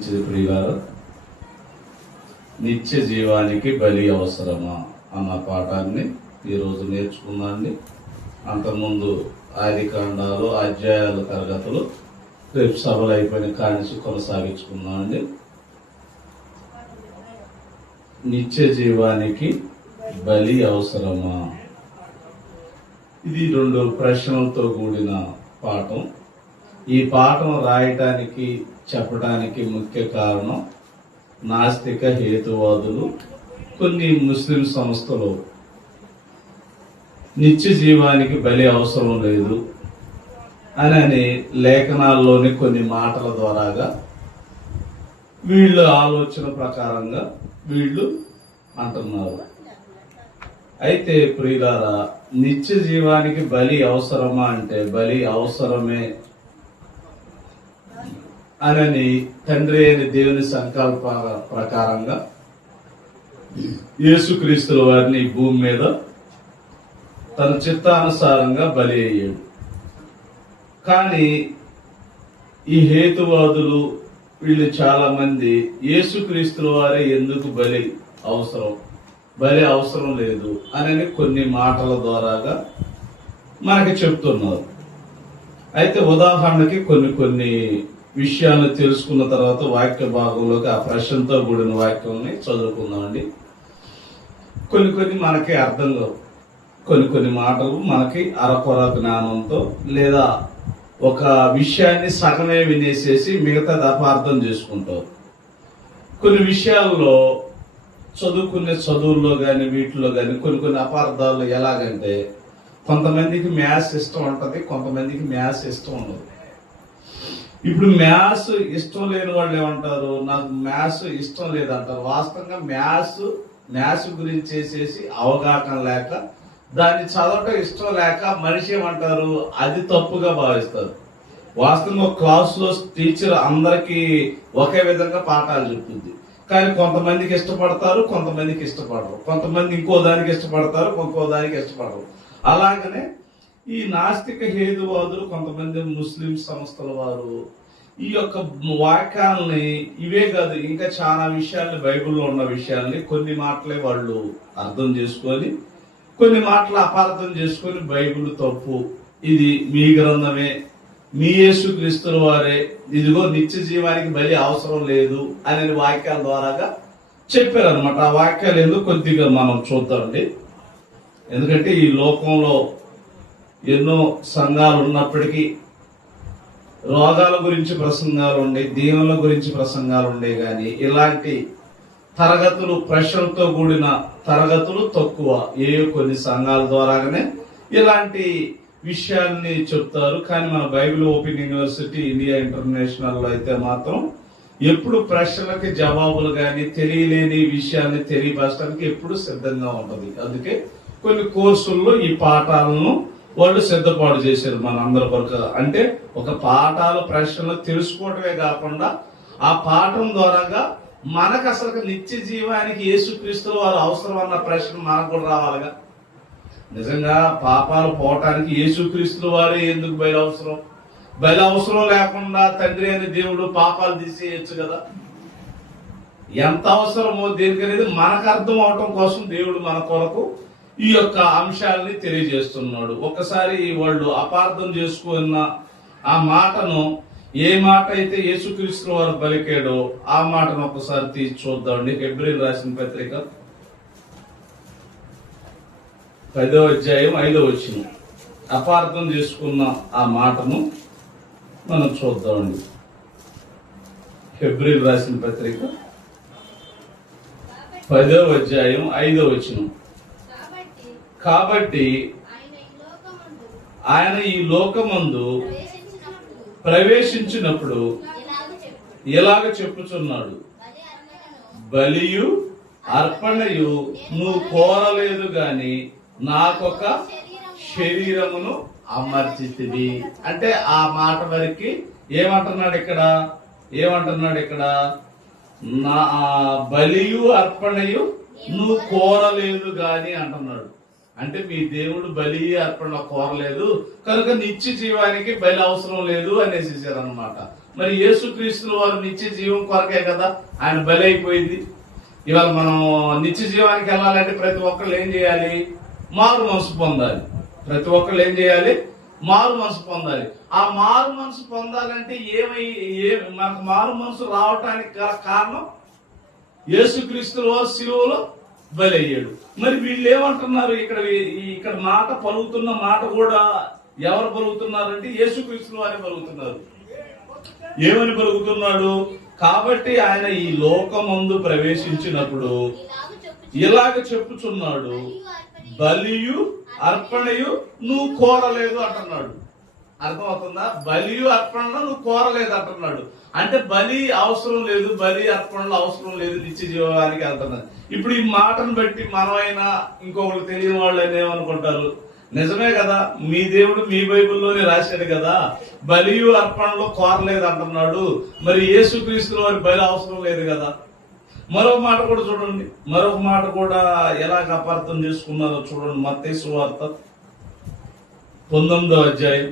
ప్రియులారా, నిత్య జీవానికి బలి అవసరమా అన్న పాఠాన్ని ఈరోజు నేర్చుకుందాండి. అంతకుముందు ఆదికాండాలు అధ్యాయాల తరగతులు రేపు సభలు అయిపోయిన కానిసి కొనసాగించుకుందామండి. నిత్య జీవానికి బలి అవసరమా? ఇది 2 ప్రశ్నలతో కూడిన పాఠం. ఈ పాఠం రాయటానికి చెప్పడానికి ముఖ్య కారణం నాస్తిక హేతువాదులు, కొన్ని ముస్లిం సంస్థలు నిత్య జీవానికి బలి అవసరం లేదు అని లేఖనాల్లోని కొన్ని మాటల ద్వారాగా వీళ్ళు ఆలోచన ప్రకారంగా వీళ్ళు అంటున్నారు. అయితే ప్రియులారా, నిత్య జీవానికి బలి అవసరమా అంటే బలి అవసరమే అని తండ్రి అయిన దేవుని సంకల్ప ప్రకారంగా యేసుక్రీస్తుల వారిని భూమి మీద తన చిత్తానుసారంగా బలి అయ్యాడు. కానీ ఈ హేతువాదులు వీళ్ళు చాలా మంది యేసుక్రీస్తుల వారే ఎందుకు బలి అవసరం లేదు అని కొన్ని మాటల ద్వారాగా మనకి చెప్తున్నారు. అయితే ఉదాహరణకి కొన్ని విషయాలను తెలుసుకున్న తర్వాత వాక్య భాగంలోకి ఆ ప్రశ్నతో కూడిన వాక్యాన్ని చదువుకుందామండి. కొన్ని మనకి అర్థం కావు. కొన్ని మాటలు మనకి అరకొర జ్ఞానంతో లేదా ఒక విషయాన్ని సగమే వినేసేసి మిగతాది అపార్థం చేసుకుంటారు. కొన్ని విషయాల్లో చదువుకునే చదువుల్లో కానీ వీటిలో కానీ కొన్ని అపార్థాలు ఎలాగంటే, కొంతమందికి మ్యాథ్స్ ఇష్టం ఉంటుంది, కొంతమందికి మ్యాథ్స్ ఇష్టం ఉండదు. ఇప్పుడు మ్యాథ్స్ ఇష్టం లేని వాళ్ళు ఏమంటారు, నాకు మ్యాథ్స్ ఇష్టం లేదంటారు. వాస్తవంగా మ్యాథ్స్ గురించి చేసేసి అవగాహన లేక, దాన్ని చదవటం ఇష్టం లేక మనిషి ఏమంటారు, అది తప్పుగా భావిస్తారు. వాస్తవంగా క్లాసులో టీచర్ అందరికీ ఒకే విధంగా పాఠాలు చెప్తుంది. కానీ కొంతమందికి ఇష్టపడతారు, కొంతమందికి ఇష్టపడరు. కొంతమంది ఇంకో దానికి ఇష్టపడతారు, ఇంకో దానికి ఇష్టపడరు. అలాగనే ఈ నాస్తిక హేతువాదులు, కొంతమంది ముస్లిం సంస్థల వారు ఈ యొక్క వాక్యాలని ఇవే కాదు, ఇంకా చాలా విషయాల్ని, బైబిల్లో ఉన్న విషయాల్ని కొన్ని మాటలే వాళ్ళు అర్థం చేసుకొని, కొన్ని మాటలు అపార్థం చేసుకొని బైబిల్ తప్పు, ఇది మీ గ్రంథమే, మీ యేసుక్రీస్తుల వారే, ఇదిగో నిత్య జీవానికి బలి అవసరం లేదు అనే వాక్యాల ద్వారాగా చెప్పారనమాట. ఆ వాక్యాలు ఎందుకు కొద్దిగా మనం చూద్దామండి. ఎందుకంటే ఈ లోకంలో ఎన్నో సంఘాలు ఉన్నప్పటికీ రోగాల గురించి ప్రసంగాలు ఉండే, దీవెనల గురించి ప్రసంగాలు ఉండే, కానీ ఇలాంటి తరగతులు, ప్రశ్నలతో కూడిన తరగతులు తక్కువ. కొన్ని సంఘాల ద్వారాగానే ఇలాంటి విషయాల్ని చెప్తారు. కానీ మన Bible open university India international లో అయితే మాత్రం ఎప్పుడు ప్రశ్నలకి జవాబులు కానీ తెలియలేని విషయాన్ని తెలియపరచడానికి ఎప్పుడు సిద్ధంగా ఉంటది. అందుకే కొన్ని కోర్సుల్లో ఈ పాఠాలను వాళ్ళు సిద్ధపాటు చేశారు మన అందరి కొరకు. అంటే ఒక పాఠాలు, ప్రశ్నలు తెలుసుకోవడమే కాకుండా ఆ పాఠం ద్వారాగా మనకు అసలు నిత్య జీవానికి యేసుక్రీస్తుల వారు అవసరం అన్న ప్రశ్న మనకు కూడా రావాలిగా. నిజంగా పాపాలు పోవటానికి యేసుక్రీస్తుల వారే ఎందుకు బలి అవసరం లేకుండా తండ్రి అనే దేవుడు పాపాలు తీసేయచ్చు కదా. ఎంత అవసరమో దేనికనేది మనకు అర్థం అవటం కోసం దేవుడు మన కొరకు ఈ యొక్క అంశాలని తెలియజేస్తున్నాడు. ఒకసారి వాళ్ళు అపార్థం చేసుకున్న ఆ మాటను, ఏ మాట అయితే యేసుక్రీస్తు వారు పలికాడో ఆ మాటను ఒకసారి తీసి చూద్దామండి. హెబ్రీయులకు రాసిన పత్రిక 10వ అధ్యాయం 5వ వచనం. అపార్థం చేసుకున్న ఆ మాటను మనం చూద్దామండి. హెబ్రీయులకు రాసిన పత్రిక 10వ అధ్యాయం 5వ వచనం. కాబట్టి ఆయన ఈ లోకమందు ప్రవేశించినప్పుడు ఇలాగ చెప్పుచున్నాడు, బలియు అర్పణయు నువ్వు కోరలేదు గాని నాకొక శరీరమును అమర్చితివి. అంటే ఆ మాట వరకు ఏమంటున్నాడు ఇక్కడ, నా బలియు అర్పణయు నువ్వు కోరలేదు గాని అంటున్నాడు. అంటే మీ దేవుడు బలి అర్పణ కోరలేదు కనుక నిత్య జీవానికి బలి అవసరం లేదు అనేసేసారు అనమాట. మరి యేసుక్రీస్తుల వారు నిత్య జీవం కొరకే కదా ఆయన బలి అయిపోయింది. ఇవాళ మనం నిత్య జీవానికి వెళ్ళాలంటే ప్రతి ఒక్కళ్ళు ఏం చేయాలి? మారు మనసు పొందాలి. ప్రతి ఒక్కళ్ళు ఏం చేయాలి? మారు మనసు పొందాలి. ఆ మారు మనసు పొందాలంటే మనకు మారు మనసు రావటానికి గల కారణం యేసుక్రీస్తుల వారు శిలువలో బలి అయ్యాడు. మరి వీళ్ళు ఏమంటున్నారు? ఇక్కడ మాట పలుకుతున్న మాట కూడా ఎవరు పలుకుతున్నారంటే యేసుక్రీస్తుల వారే పలుకుతున్నారు. ఏమని పలుకుతున్నాడు? కాబట్టి ఆయన ఈ లోకమందు ప్రవేశించినప్పుడు ఇలాగ చెప్పుచున్నాడు, బలియు అర్పణయు నువ్వు కోరలేదు అంటున్నాడు. అర్థమవుతుందా? బలియు అర్పణలో నువ్వు కోరలేదు అంటున్నాడు. అంటే బలి అవసరం లేదు, బలి అర్పణలో అవసరం లేదు నిత్య జీవానికి అంటున్నాడు. ఇప్పుడు ఈ మాటను బట్టి మనమైనా ఇంకొకరు తెలియని వాళ్ళు ఏమనుకుంటారు? నిజమే కదా, మీ దేవుడు మీ బైబిల్లోనే రాశాడు కదా, బలియు అర్పణలో కోరలేదు అంటున్నాడు. మరి యేసుక్రీస్తుల వారి బలి అవసరం లేదు కదా. మరొక మాట కూడా చూడండి, మరొక మాట కూడా ఎలాగ అపార్థం చేసుకున్నారో చూడండి. మత్తయి సువార్త 19వ అధ్యాయం,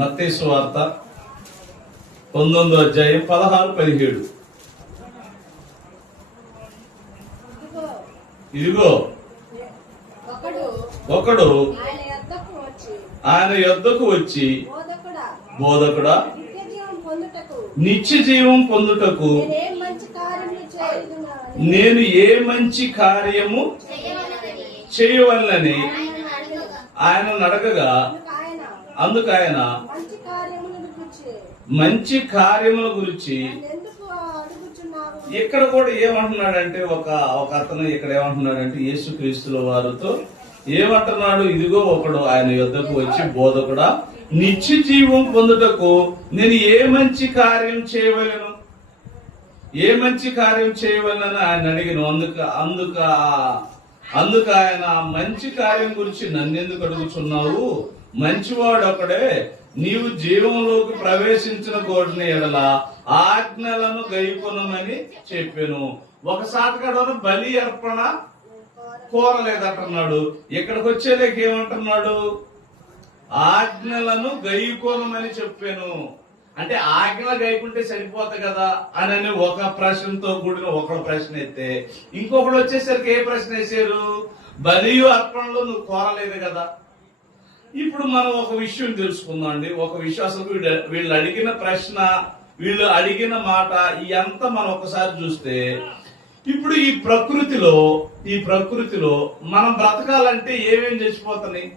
మత్తయి సువార్త 19వ అధ్యాయం 16-17. ఇదిగో ఒకడు ఆయన యొద్దకు వచ్చి, బోధకుడా, నిత్య జీవం పొందుటకు నేను ఏ మంచి కార్యము చేయవలనని ఆయన అడగగా, అందుకు ఆయన మంచి కార్యముల గురించి ఇక్కడ కూడా ఏమంటున్నాడంటే, ఒక అతను ఇక్కడ ఏమంటున్నాడంటే యేసుక్రీస్తుల వారితో ఏమంటున్నాడు? ఇదిగో ఒకడు ఆయన యొద్దకు వచ్చి, బోధకుడా, నిత్య జీవం పొందుటకు నేను ఏ మంచి కార్యం చేయవలను, ఏ మంచి కార్యం చేయవలని ఆయన అడిగిన. అందుకు ఆయన మంచి కార్యం గురించి నన్నెందుకు అడుగుచున్నావు? మంచివాడు ఒకడే, నీవు జీవంలోకి ప్రవేశించిన కోరిన ఎడల ఆజ్ఞలను గైకొనమని చెప్పాను. ఒకసారి కూడా బలి అర్పణ కోరలేదంటున్నాడు. ఇక్కడికి వచ్చేలేక ఏమంటున్నాడు? ఆజ్ఞలను గైకొనమని చెప్పాను. అంటే ఆజ్ఞ గైకుంటే సరిపోతుంది కదా అని ఒక ప్రశ్నతో కూడిన ఒకడు ప్రశ్న ఎత్తే, ఇంకొకడు వచ్చేసరికి ఏ ప్రశ్న వేసారు? బలియు అర్పణలో నువ్వు కోరలేదు కదా. ఇప్పుడు మనం ఒక విషయం తెలుసుకుందాం అండి. ఒక విషయం, అసలు వీళ్ళు అడిగిన ప్రశ్న, వీళ్ళు అడిగిన మాట ఇదంతా మనం ఒకసారి చూస్తే, ఇప్పుడు ఈ ప్రకృతిలో మనం బ్రతకాలంటే ఏమేం చచ్చిపోతున్నాయి?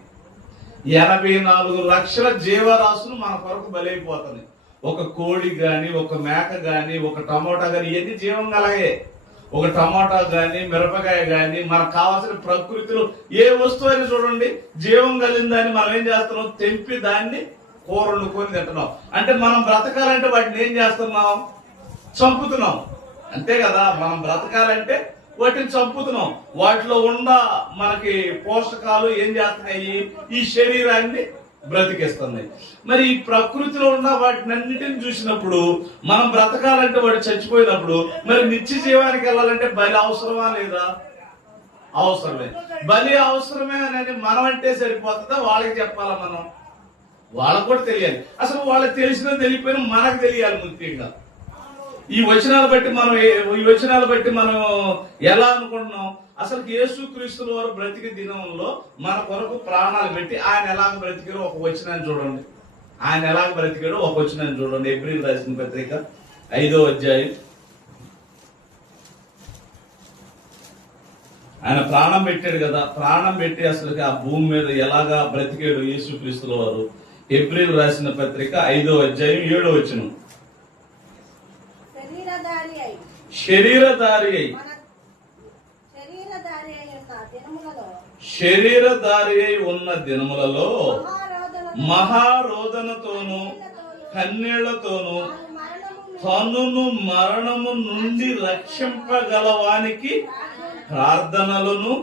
84 లక్షల జీవరాశులు మన కొరకు బలైపోతున్నాయి. ఒక కోడి గాని, ఒక మేక గాని, ఒక టమోటా గాని, ఇవన్నీ జీవం కలగే. ఒక టమాటా గాని, మిరపకాయ గాని, మనకు కావాల్సిన ప్రకృతిలో ఏ వస్తువు అయినా చూడండి, జీవం కలిగిన దాన్ని మనం ఏం చేస్తున్నాం? తెంపి దాన్ని కూర వండుకొని తింటున్నాం. అంటే మనం బ్రతకాలంటే వాటిని ఏం చేస్తున్నాం? చంపుతున్నాం. అంతే కదా, మనం బ్రతకాలంటే వాటిని చంపుతున్నాం. వాటిలో ఉన్న మనకి పోషకాలు ఏం చేస్తున్నాయి? ఈ శరీరాన్ని బ్రతికేస్తున్నాయి. మరి ఈ ప్రకృతిలో ఉన్న వాటిని అన్నిటిని చూసినప్పుడు మనం బ్రతకాలంటే వాడు చచ్చిపోయినప్పుడు మరి నిత్య జీవానికి వెళ్ళాలంటే బలి అవసరమా లేదా? అవసరమే. బలి అవసరమే అని మనం అంటే సరిపోతుందా? వాళ్ళకి చెప్పాలా? మనం వాళ్ళకు కూడా తెలియాలి. అసలు వాళ్ళకి తెలిసినా తెలియపోయినా మనకు తెలియాలి. ముఖ్యంగా ఈ వచనాలు బట్టి మనం ఎలా అనుకుంటున్నాం? అసలు యేసుక్రీస్తుల వారు బ్రతికి దినంలో మన కొరకు ప్రాణాలు పెట్టి ఆయన ఎలాగ బ్రతికారో ఒక వచనాన్ని చూడండి. ఆయన ఎలాగ బ్రతికాడో ఒక వచనాన్ని చూడండి. ఏప్రిల్ రాసిన పత్రిక 5వ అధ్యాయం. ఆయన ప్రాణం పెట్టాడు కదా, ప్రాణం పెట్టి అసలు ఆ భూమి మీద ఎలాగా బ్రతికాడు యేసుక్రీస్తుల వారు. ఏప్రిల్ రాసిన పత్రిక 5వ అధ్యాయం 7వ వచనం. శరీరధారి అయి ఉన్న దినములలో మహారోదనతోను కన్నీళ్లతోను తనును మరణము నుండి రక్షింపగలవానికి ప్రార్థనలను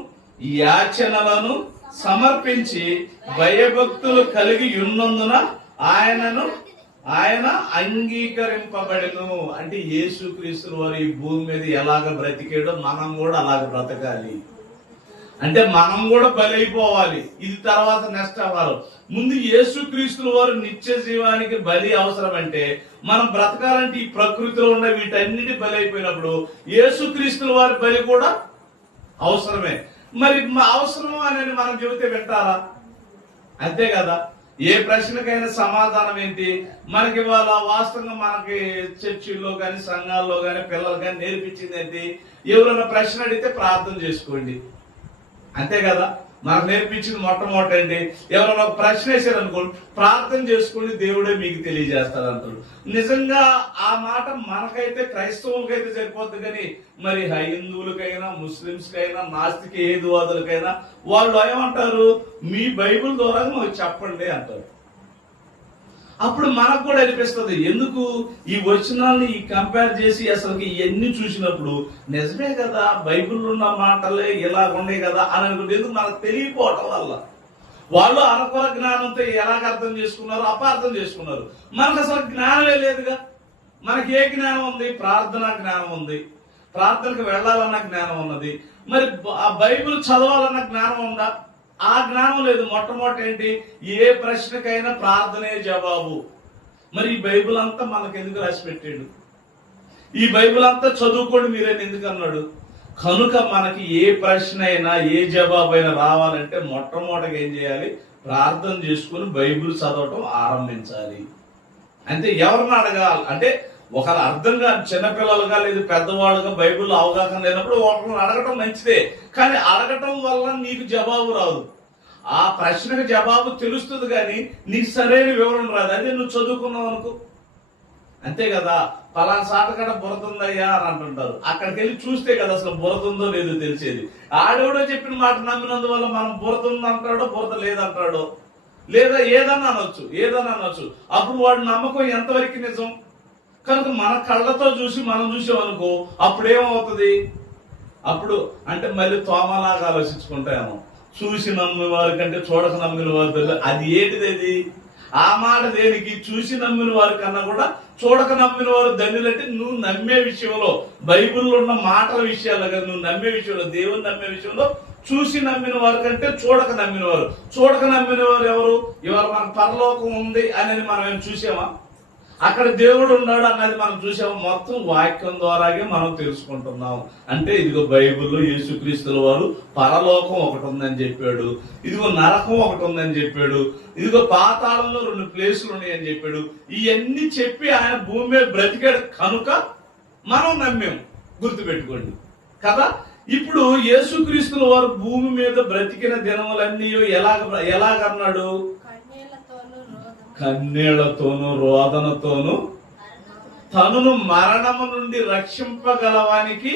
యాచనలను సమర్పించి భయభక్తులు కలిగి ఉన్నందున ఆయన అంగీకరింపబడెను. అంటే యేసుక్రీస్తుల వారు ఈ భూమి మీద ఎలాగ బ్రతికాడో మనం కూడా అలాగ బ్రతకాలి. అంటే మనం కూడా బలైపోవాలి. ఇది తర్వాత నెక్స్ట్ అవ్వాలి. ముందు యేసుక్రీస్తుల వారు నిత్య జీవానికి బలి అవసరం. అంటే మనం బ్రతకాలంటే ఈ ప్రకృతిలో ఉన్న వీటన్నిటి బలి అయిపోయినప్పుడు యేసుక్రీస్తుల వారి బలి కూడా అవసరమే. మరి అవసరం అనేది మనం చెబితే వింటారా? అంతే కదా. ఏ ప్రశ్నకైనా సమాధానం ఏంటి? మనకి వాళ్ళ వాస్తవంగా మనకి చర్చిల్లో కానీ సంఘాల్లో కానీ పిల్లలు కానీ నేర్పించింది ఏంటి? ఎవరైనా ప్రశ్న అడిగితే ప్రార్థన చేసుకోండి, అంతే కదా. మనకు నేర్పించింది మొట్టమొదటి అండి, ఎవరైనా ఒక ప్రశ్న వేసారు అనుకోండి, ప్రార్థన చేసుకోండి, దేవుడే మీకు తెలియజేస్తాడు అంటారు. నిజంగా ఆ మాట మనకైతే క్రైస్తవులకైతే సరిపోద్ది, కానీ మరి హిందువులకైనా ముస్లింస్కైనా నాస్తిక హేతువాదులకైనా వాళ్ళు ఏమంటారు? మీ బైబిల్ ద్వారా మాకు చెప్పండి అంటారు. అప్పుడు మనకు కూడా అనిపిస్తుంది, ఎందుకు ఈ వచనాల్ని కంపేర్ చేసి అసలు ఇవన్నీ చూసినప్పుడు నిజమే కదా, బైబిల్లో ఉన్న మాటలే ఇలా ఉన్నాయి కదా అని అనుకుంటే ఎందుకు మనకు తెలియకపోవటం వల్ల వాళ్ళు అరకొర జ్ఞానంతో ఎలాగ అర్థం చేసుకున్నారు, అపార్థం చేసుకున్నారు. మనకు అసలు జ్ఞానమే లేదుగా. మనకి ఏ జ్ఞానం ఉంది? ప్రార్థనా జ్ఞానం ఉంది, ప్రార్థనకు వెళ్ళాలన్న జ్ఞానం ఉన్నది. మరి ఆ బైబిల్ చదవాలన్న జ్ఞానం ఉందా? ఆ జ్ఞానం లేదు. మొట్టమొదటి ఏంటి? ఏ ప్రశ్నకైనా ప్రార్థనే జవాబు. మరి ఈ బైబిల్ అంతా మనకు ఎందుకు రాసి పెట్టాడు? ఈ బైబిల్ అంతా చదువుకోండి మీరని ఎందుకు అన్నాడు? కనుక మనకి ఏ ప్రశ్న అయినా ఏ జవాబు అయినా రావాలంటే మొట్టమొదటిగా ఏం చేయాలి? ప్రార్థన చేసుకుని బైబిల్ చదవటం ఆరంభించాలి. అంటే ఎవరిని అడగాలి అంటే ఒకరు అర్థం కాదు, చిన్నపిల్లలుగా లేదు పెద్దవాళ్ళుగా బైబిల్లో అవగాహన లేనప్పుడు ఒకరిని అడగటం మంచిదే, కానీ అడగటం వల్ల నీకు జవాబు రాదు. ఆ ప్రశ్నకు జవాబు తెలుస్తుంది కానీ నీకు సరైన వివరణ రాదు. అదే నువ్వు చదువుకున్నావు అనుకో, అంతే కదా. పలానా సాటకాడ బురద ఉందయ్యా అని అంటుంటారు, అక్కడికి వెళ్ళి చూస్తే కదా అసలు బురద ఉందో లేదో తెలిసేది. ఆడెవడో చెప్పిన మాట నమ్మినందువల్ల మనం బురద ఉందంటాడో బురద లేదంటాడో, లేదా ఏదన్నా అనొచ్చు. అప్పుడు వాడి నమ్మకం ఎంతవరకు నిజం? కనుక మన కళ్ళతో చూసి మనం చూసామనుకో అప్పుడేమవుతుంది? అప్పుడు అంటే మళ్ళీ తోమలాగా ఆలోచించుకుంటామో, చూసి నమ్మిన వారి కంటే చూడక నమ్మిన వారి అది ఏంటిది? ఆ మాట దేనికి? చూసి నమ్మిన వారి కన్నా కూడా చూడక నమ్మిన వారు ధన్యులంటే నువ్వు నమ్మే విషయంలో, బైబిల్లో ఉన్న మాటల విషయాల్లో కదా, నువ్వు నమ్మే విషయంలో, దేవుని నమ్మే విషయంలో చూసి నమ్మిన వారి కంటే చూడక నమ్మిన వారు. చూడక నమ్మిన వారు ఎవరు? ఇవాళ మనకు పరలోకం ఉంది అనేది మనం ఏం చూసామా? అక్కడ దేవుడు ఉన్నాడు అన్నది మనం చూసాము. మొత్తం వాక్యం ద్వారాగే మనం తెలుసుకుంటున్నాం. అంటే ఇదిగో బైబిల్లో యేసుక్రీస్తుల వారు పరలోకం ఒకటి ఉందని చెప్పాడు, ఇదిగో నరకం ఒకటి ఉందని చెప్పాడు, ఇదిగో పాతాళంలో 2 ప్లేసులు ఉన్నాయని చెప్పాడు. ఇవన్నీ చెప్పి ఆయన భూమి మీద బ్రతికాడు కనుక మనం నమ్మాం. గుర్తుపెట్టుకోండి కదా. ఇప్పుడు యేసుక్రీస్తుల వారు భూమి మీద బ్రతికిన దినములన్నీ ఎలాగన్నాడు? కన్నీళ్లతోనూ రోదనతోనూ తనను మరణము నుండి రక్షింపగలవానికి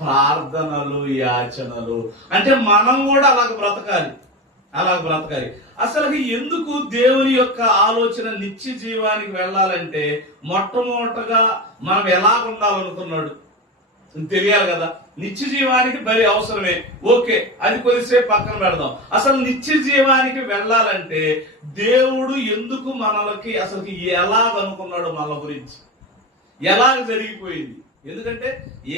ప్రార్థనలు యాచనలు. అంటే మనం కూడా అలాగ బ్రతకాలి. అసలు ఎందుకు దేవుని యొక్క ఆలోచన నిత్య జీవానికి వెళ్ళాలంటే మొట్టమొదటగా మనం ఎలాగ ఉండాలనుకున్నాడు తెలియాలి కదా. నిత్య జీవానికి బలి అవసరమే, ఓకే, అది కొద్దిసేపు పక్కన పెడదాం. అసలు నిత్య జీవానికి వెళ్ళాలంటే దేవుడు ఎందుకు మనలకి అసలు ఎలాగనుకున్నాడు, మన గురించి ఎలాగ జరిగిపోయింది? ఎందుకంటే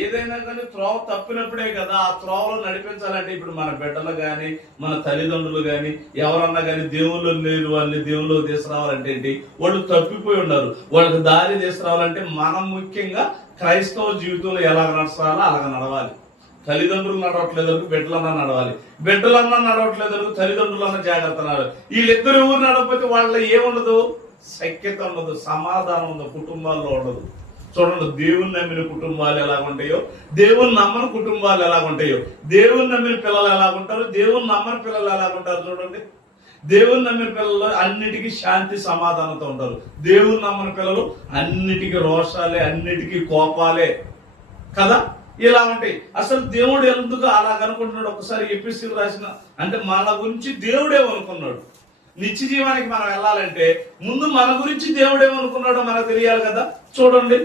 ఏదైనా కానీ త్రోవ తప్పినప్పుడే కదా ఆ త్రోవలో నడిపించాలంటే. ఇప్పుడు మన బిడ్డలు గాని మన తల్లిదండ్రులు గాని ఎవరన్నా కానీ దేవుళ్ళు లేని వాళ్ళని దేవుళ్ళు తీసుకురావాలంటే ఏంటి? వాళ్ళు తప్పిపోయి ఉన్నారు, వాళ్ళకి దారి తీసుకురావాలంటే మనం ముఖ్యంగా క్రైస్తవ జీవితంలో ఎలా నడచాలో అలాగ నడవాలి. తల్లిదండ్రులు నడవట్లేదు, బిడ్డలన్నా నడవాలి. బిడ్డలన్నా నడవట్లేదు, తల్లిదండ్రులన్నా జాగ్రత్త నడవాలి. వీళ్ళిద్దరు ఎవరు నడవకపోతే వాళ్ళ ఏముండదు? సఖ్యత ఉండదు, సమాధానం ఉండదు, కుటుంబాల్లో ఉండదు. చూడండి, దేవుని నమ్మిన కుటుంబాలు ఎలాగుంటాయో, దేవుని నమ్మని కుటుంబాలు ఎలాగుంటాయో, దేవుని నమ్మిన పిల్లలు ఎలాగుంటారు, దేవుని నమ్మని పిల్లలు ఎలాగుంటారు. చూడండి, దేవుని నమ్మిన పిల్లలు అన్నిటికీ శాంతి సమాధానంతో ఉంటారు. దేవుని నమ్మని పిల్లలు అన్నిటికీ రోషాలే, అన్నిటికీ కోపాలే కదా, ఇలా ఉంటాయి. అసలు దేవుడు ఎందుకు అలాగనుకుంటున్నాడు? ఒకసారి ఎపిసీలు రాసిన అంటే మన గురించి దేవుడేమనుకున్నాడు. నిత్య జీవానికి మనం వెళ్ళాలంటే ముందు మన గురించి దేవుడేమనుకున్నాడో మనకు తెలియాలి కదా. చూడండి,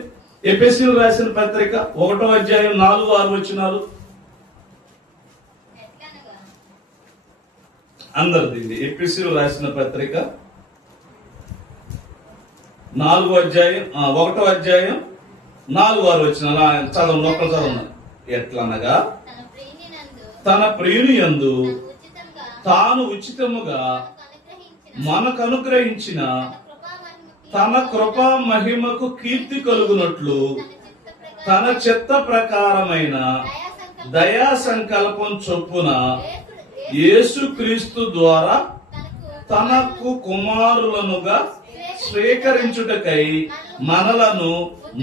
ఎఫెసీయులకు రాసిన పత్రిక 1వ అధ్యాయం 4-6 వచనాలు. అందరిది ఎఫెసీయులకు రాసిన పత్రిక 1వ అధ్యాయం 4-6 వచనాలు చదవండి. ఒక్క చదవండి. ఎట్లనగా తన ప్రియుని యందు తాను ఉచితముగా మనకు అనుగ్రహించిన తన కృపా మహిమకు కీర్తి కలుగునట్లు తన చిత్త ప్రకారమైన దయా సంకల్పం చొప్పున యేసుక్రీస్తు ద్వారా తనకు కుమారులనుగా స్వీకరించుటకై మనలను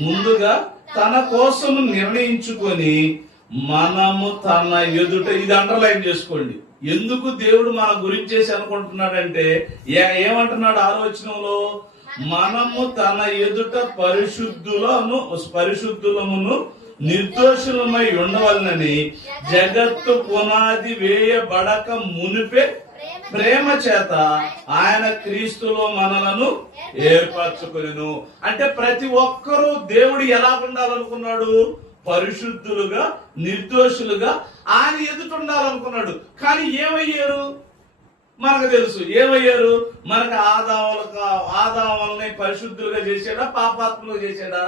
ముందుగా తన కోసం నిర్ణయించుకొని మనము తన ఎదుట, ఇది అండర్లైన్ చేసుకోండి. ఎందుకు దేవుడు మన గురించేసి అనుకుంటున్నాడంటే ఏమంటున్నాడు 6వ వచనంలో, మనము తన ఎదుట పరిశుద్ధులమును నిర్దోషులమై ఉండవలనని జగత్తు పునాది వేయబడక మునిపే ప్రేమ చేత ఆయన క్రీస్తులో మనలను ఏర్పరచుకొనెను. అంటే ప్రతి ఒక్కరూ దేవుడు ఎలా ఉండాలనుకున్నాడు? పరిశుద్ధులుగా నిర్దోషులుగా ఆయన ఎదుట ఉండాలనుకున్నాడు. కానీ ఏమయ్యారు? మనకు తెలుసు ఏమయ్యారు. మనకు ఆదాముల్ని పరిశుద్ధులుగా చేశాడా, పాపాత్ములుగా చేశాడా?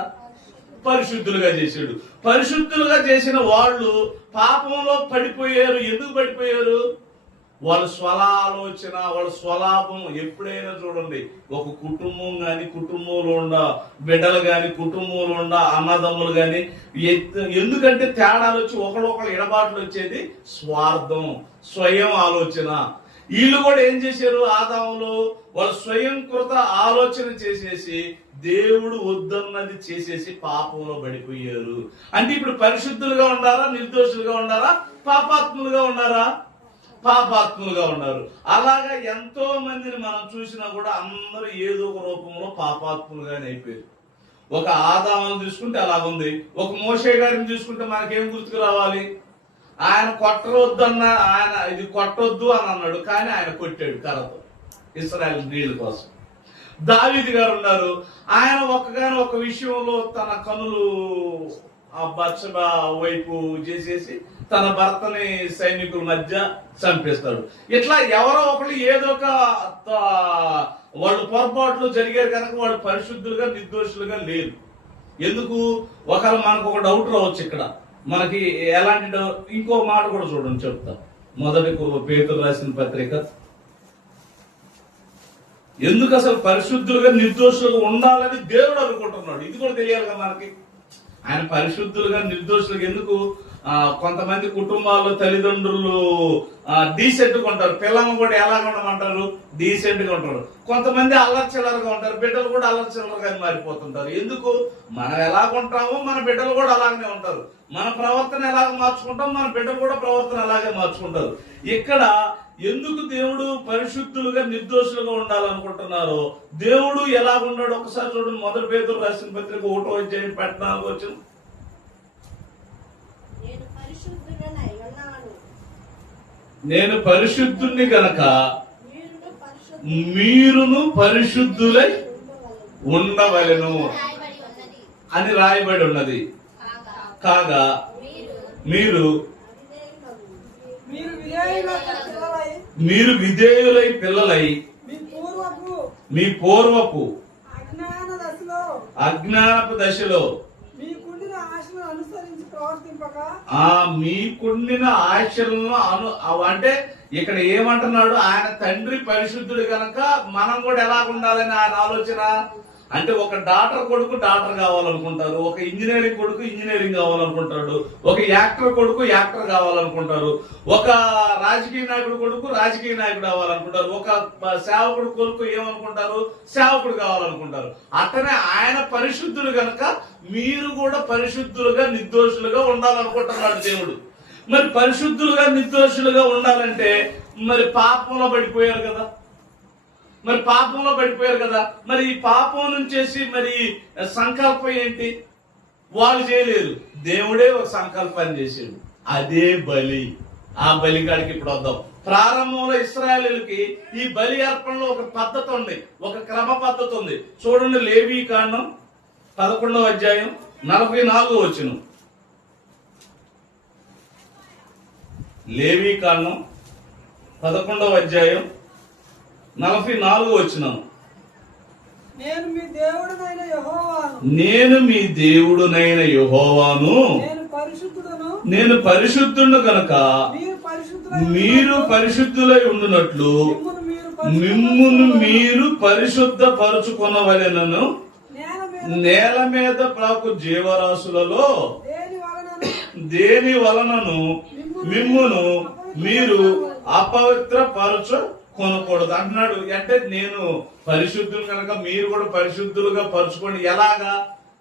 పరిశుద్ధులుగా చేశాడు. పరిశుద్ధులుగా చేసిన వాళ్ళు పాపంలో పడిపోయారు. ఎందుకు పడిపోయారు? వాళ్ళ స్వలాలోచన, వాళ్ళ స్వలాభం. ఎప్పుడైనా చూడండి, ఒక కుటుంబం గాని, కుటుంబంలో ఉండ బిడ్డలు గాని, కుటుంబంలో ఉండ అన్నదమ్ములు గాని, ఎందుకంటే తేడాలు వచ్చి ఒకళ్ళొకళ్ళు ఎడబాట్లు వచ్చేది స్వార్థం, స్వయం ఆలోచన. వీళ్ళు కూడా ఏం చేశారు? ఆదాములో వాళ్ళు స్వయంకృత ఆలోచన చేసేసి దేవుడు వద్దన్నది చేసేసి పాపంలో పడిపోయారు. అంటే ఇప్పుడు పరిశుద్ధులుగా ఉండారా, నిర్దోషులుగా ఉండారా, పాపాత్ములుగా ఉండారా? పాపాత్ములుగా ఉన్నారు. అలాగా ఎంతో మందిని మనం చూసినా కూడా అందరూ ఏదో ఒక రూపంలో పాపాత్ములుగానే అయిపోయారు. ఒక ఆదామును తీసుకుంటే అలాగుంది, ఒక మోషే గారిని తీసుకుంటే మనకేం గుర్తుకు రావాలి? ఆయన కొట్టవద్దన్న, ఆయన ఇది కొట్టొద్దు అని అన్నాడు, కానీ ఆయన కొట్టాడు కర్రతో ఇశ్రాయేలు నీళ్ళ కోసం. దావీదు గారు ఉన్నారు, ఆయన ఒక విషయంలో తన కనులు ఆ బత్షెబా వైపు చేసేసి తన భర్తని సైనికుల మధ్య చంపేస్తాడు. ఇట్లా ఎవరో ఒకళ్ళు ఏదో ఒక వాళ్ళు పొరపాట్లు జరిగారు కనుక వాళ్ళు పరిశుద్ధులుగా నిర్దోషులుగా లేరు. ఎందుకు? ఒకవేళ మనకు ఒక డౌట్ రావచ్చు ఇక్కడ. మనకి ఎలాంటి ఇంకో మాట కూడా చూడండి, చెప్తా. మొదటి పేతురు రాసిన పత్రిక. ఎందుకు అసలు పరిశుద్ధులుగా నిర్దోషులుగా ఉండాలని దేవుడు అనుకుంటున్నాడు? ఇది కూడా తెలియాలి కదా మనకి. ఆయన పరిశుద్ధులుగా నిర్దోషులుగా ఎందుకు? కొంతమంది కుటుంబాల్లో తల్లిదండ్రులు డీసెంట్ గా ఉంటారు, పిల్లలు కూడా ఎలా ఉండమంటారు? డీసెంట్ గా ఉంటారు. కొంతమంది అల్లర్చిల్లరగా ఉంటారు, బిడ్డలు కూడా అల్లర్చిల్లరగా మారిపోతుంటారు. ఎందుకు? మనం ఎలాగుంటామో మన బిడ్డలు కూడా అలాగనే ఉంటారు. మన ప్రవర్తన ఎలాగ మార్చుకుంటాం, మన బిడ్డలు కూడా ప్రవర్తన అలాగే మార్చుకుంటారు. ఇక్కడ ఎందుకు దేవుడు పరిశుద్ధులుగా నిర్దోషులుగా ఉండాలనుకుంటున్నారో దేవుడు ఎలా ఉన్నాడు ఒకసారి చూడండి. మొదటి పేతురు రాసిన పత్రిక 1వ అధ్యాయం 14వ వచనం. నేను పరిశుద్ధుణ్ణి గనక మీరును పరిశుద్ధులై ఉండవలెను అని రాయబడి ఉన్నది. కాగా మీరు విధేయులై పిల్లలై మీ పూర్వపు అజ్ఞానపు దశలో మీకుండిన ఆశలను అంటే ఇక్కడ ఏమంటున్నాడు? ఆయన తండ్రి పరిశుద్ధుడు కనుక మనం కూడా ఎలా ఉండాలని ఆయన ఆలోచన. అంటే ఒక డాక్టర్ కొడుకు డాక్టర్ కావాలనుకుంటారు, ఒక ఇంజనీరింగ్ కొడుకు ఇంజనీరింగ్ కావాలనుకుంటాడు, ఒక యాక్టర్ కొడుకు యాక్టర్ కావాలనుకుంటారు, ఒక రాజకీయ నాయకుడు కొడుకు రాజకీయ నాయకుడు కావాలనుకుంటారు, ఒక సేవకుడు కొడుకు ఏమనుకుంటారు? సేవకుడు కావాలనుకుంటారు. అట్లనే ఆయన పరిశుద్ధులు కనుక మీరు కూడా పరిశుద్ధులుగా నిర్దోషులుగా ఉండాలనుకుంటున్నాడు దేవుడు. మరి పరిశుద్ధులుగా నిర్దోషులుగా ఉండాలంటే మరి పాపంలో పడిపోయారు కదా. మరి ఈ పాపం నుంచేసి మరి సంకల్పం ఏంటి? వాళ్ళు చేయలేరు, దేవుడే ఒక సంకల్పాన్ని చేశాడు, అదే బలి. ఆ బలి కాడికి ఇప్పుడు వద్దాం. ప్రారంభంలో ఇశ్రాయేలుకి ఈ బలి అర్పణలో ఒక పద్ధతి ఉంది, ఒక క్రమ పద్ధతి ఉంది. చూడండి, లేవీకాండం 11వ అధ్యాయం 44వ వచనం. లేవీకాండం 11వ అధ్యాయం 44వ వచనం. నేను మీ దేవుడునైన యెహోవాను, నేను పరిశుద్ధుడు గనుక మీరు పరిశుద్ధులై ఉండునట్లు మిమ్మును మీరు పరిశుద్ధ పరుచుకొనవలెనను నేల మీద ప్రాకు జీవరాశులలో దేని వలనను మిమ్మును మీరు అపవిత్ర పరచు కొనకూడదు అంటున్నాడు. అంటే నేను పరిశుద్ధులు కనుక మీరు కూడా పరిశుద్ధులుగా పరుచుకోండి. ఎలాగా?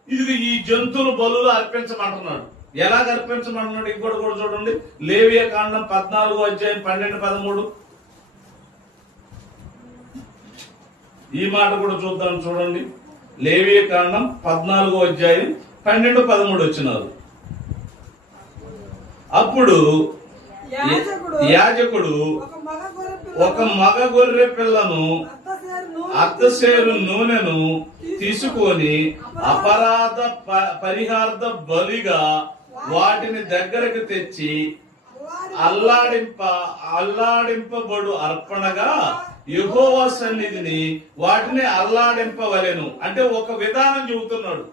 ఇది ఈ జంతువుల బలులు అర్పించమంటున్నాడు. ఎలాగ అర్పించమంటున్నాడు ఇంకోటి కూడా చూడండి. లేవియ కాండం 14వ అధ్యాయం 12-13 ఈ మాట కూడా చూద్దాం. చూడండి, లేవియ కాండం 14వ అధ్యాయం 12-13 వచ్చినారు. అప్పుడు యాజకుడు ఒక మగ గొర్రె పిల్లను అర్ధసేరు నూనెను తీసుకొని అపరాధ పరిహార్థ బలిగా వాటిని దగ్గరకు తెచ్చి అల్లాడింపబడు అర్పణగా యెహోవా సన్నిధిని వాటిని అల్లాడింపవలెను. అంటే ఒక విధానం చెబుతున్నాడు.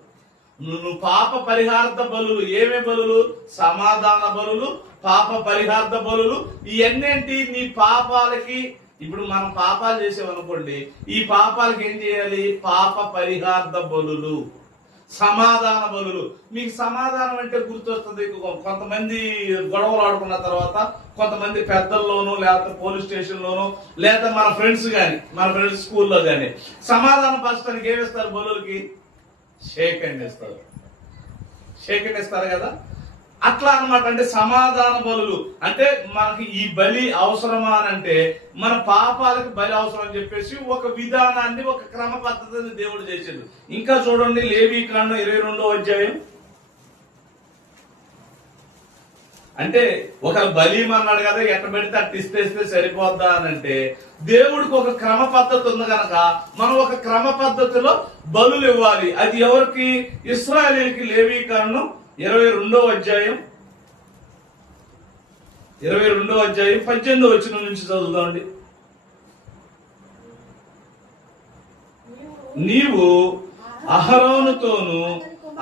నువ్వు పాప పరిహార్థ బలులు, ఏమే బలులు? సమాధాన బలులు, పాప పరిహార్థ బలులు. ఇవన్నేంటి? నీ పాపాలకి, ఇప్పుడు మనం పాపాలు చేసామనుకోండి, ఈ పాపాలకి ఏం చేయాలి? పాప పరిహార్థ బలులు, సమాధాన బలులు. మీకు సమాధానం అంటే గుర్తొస్తుంది. కొంతమంది గొడవలు ఆడుకున్న తర్వాత కొంతమంది పెద్దల్లోనూ లేకపోతే పోలీస్ స్టేషన్ లోను లేదా మన ఫ్రెండ్స్ స్కూల్లో గాని సమాధానం పరచడానికి ఏమిస్తారు? బలులకి షేక్ హ్యాండ్ ఇస్తారు. షేక్ హ్యాండ్ ఇస్తారు కదా, అట్లా అన్నమాట. అంటే సమాధాన బలులు అంటే మనకి ఈ బలి అవసరమా అని అంటే మన పాపాలకు బలి అవసరం అని చెప్పేసి ఒక విధానాన్ని, ఒక క్రమ పద్ధతిని దేవుడు చేసిండు. ఇంకా చూడండి, లేవి కాండం 22వ అధ్యాయం. అంటే ఒక బలి అన్నాడు కదా, ఎట్ట పెడితే అట్ట ఇస్తే సరిపోద్దా అని అంటే దేవుడికి ఒక క్రమ పద్ధతి ఉంది కనుక మనం ఒక క్రమ పద్ధతిలో బలులు ఇవ్వాలి. అది ఎవరికి? ఇశ్రాయేలీయులకి. లేవి కాండం 22వ అధ్యాయం 18వ వచనం నుంచి చదువుతామండి. నీవు అహరోనుతోను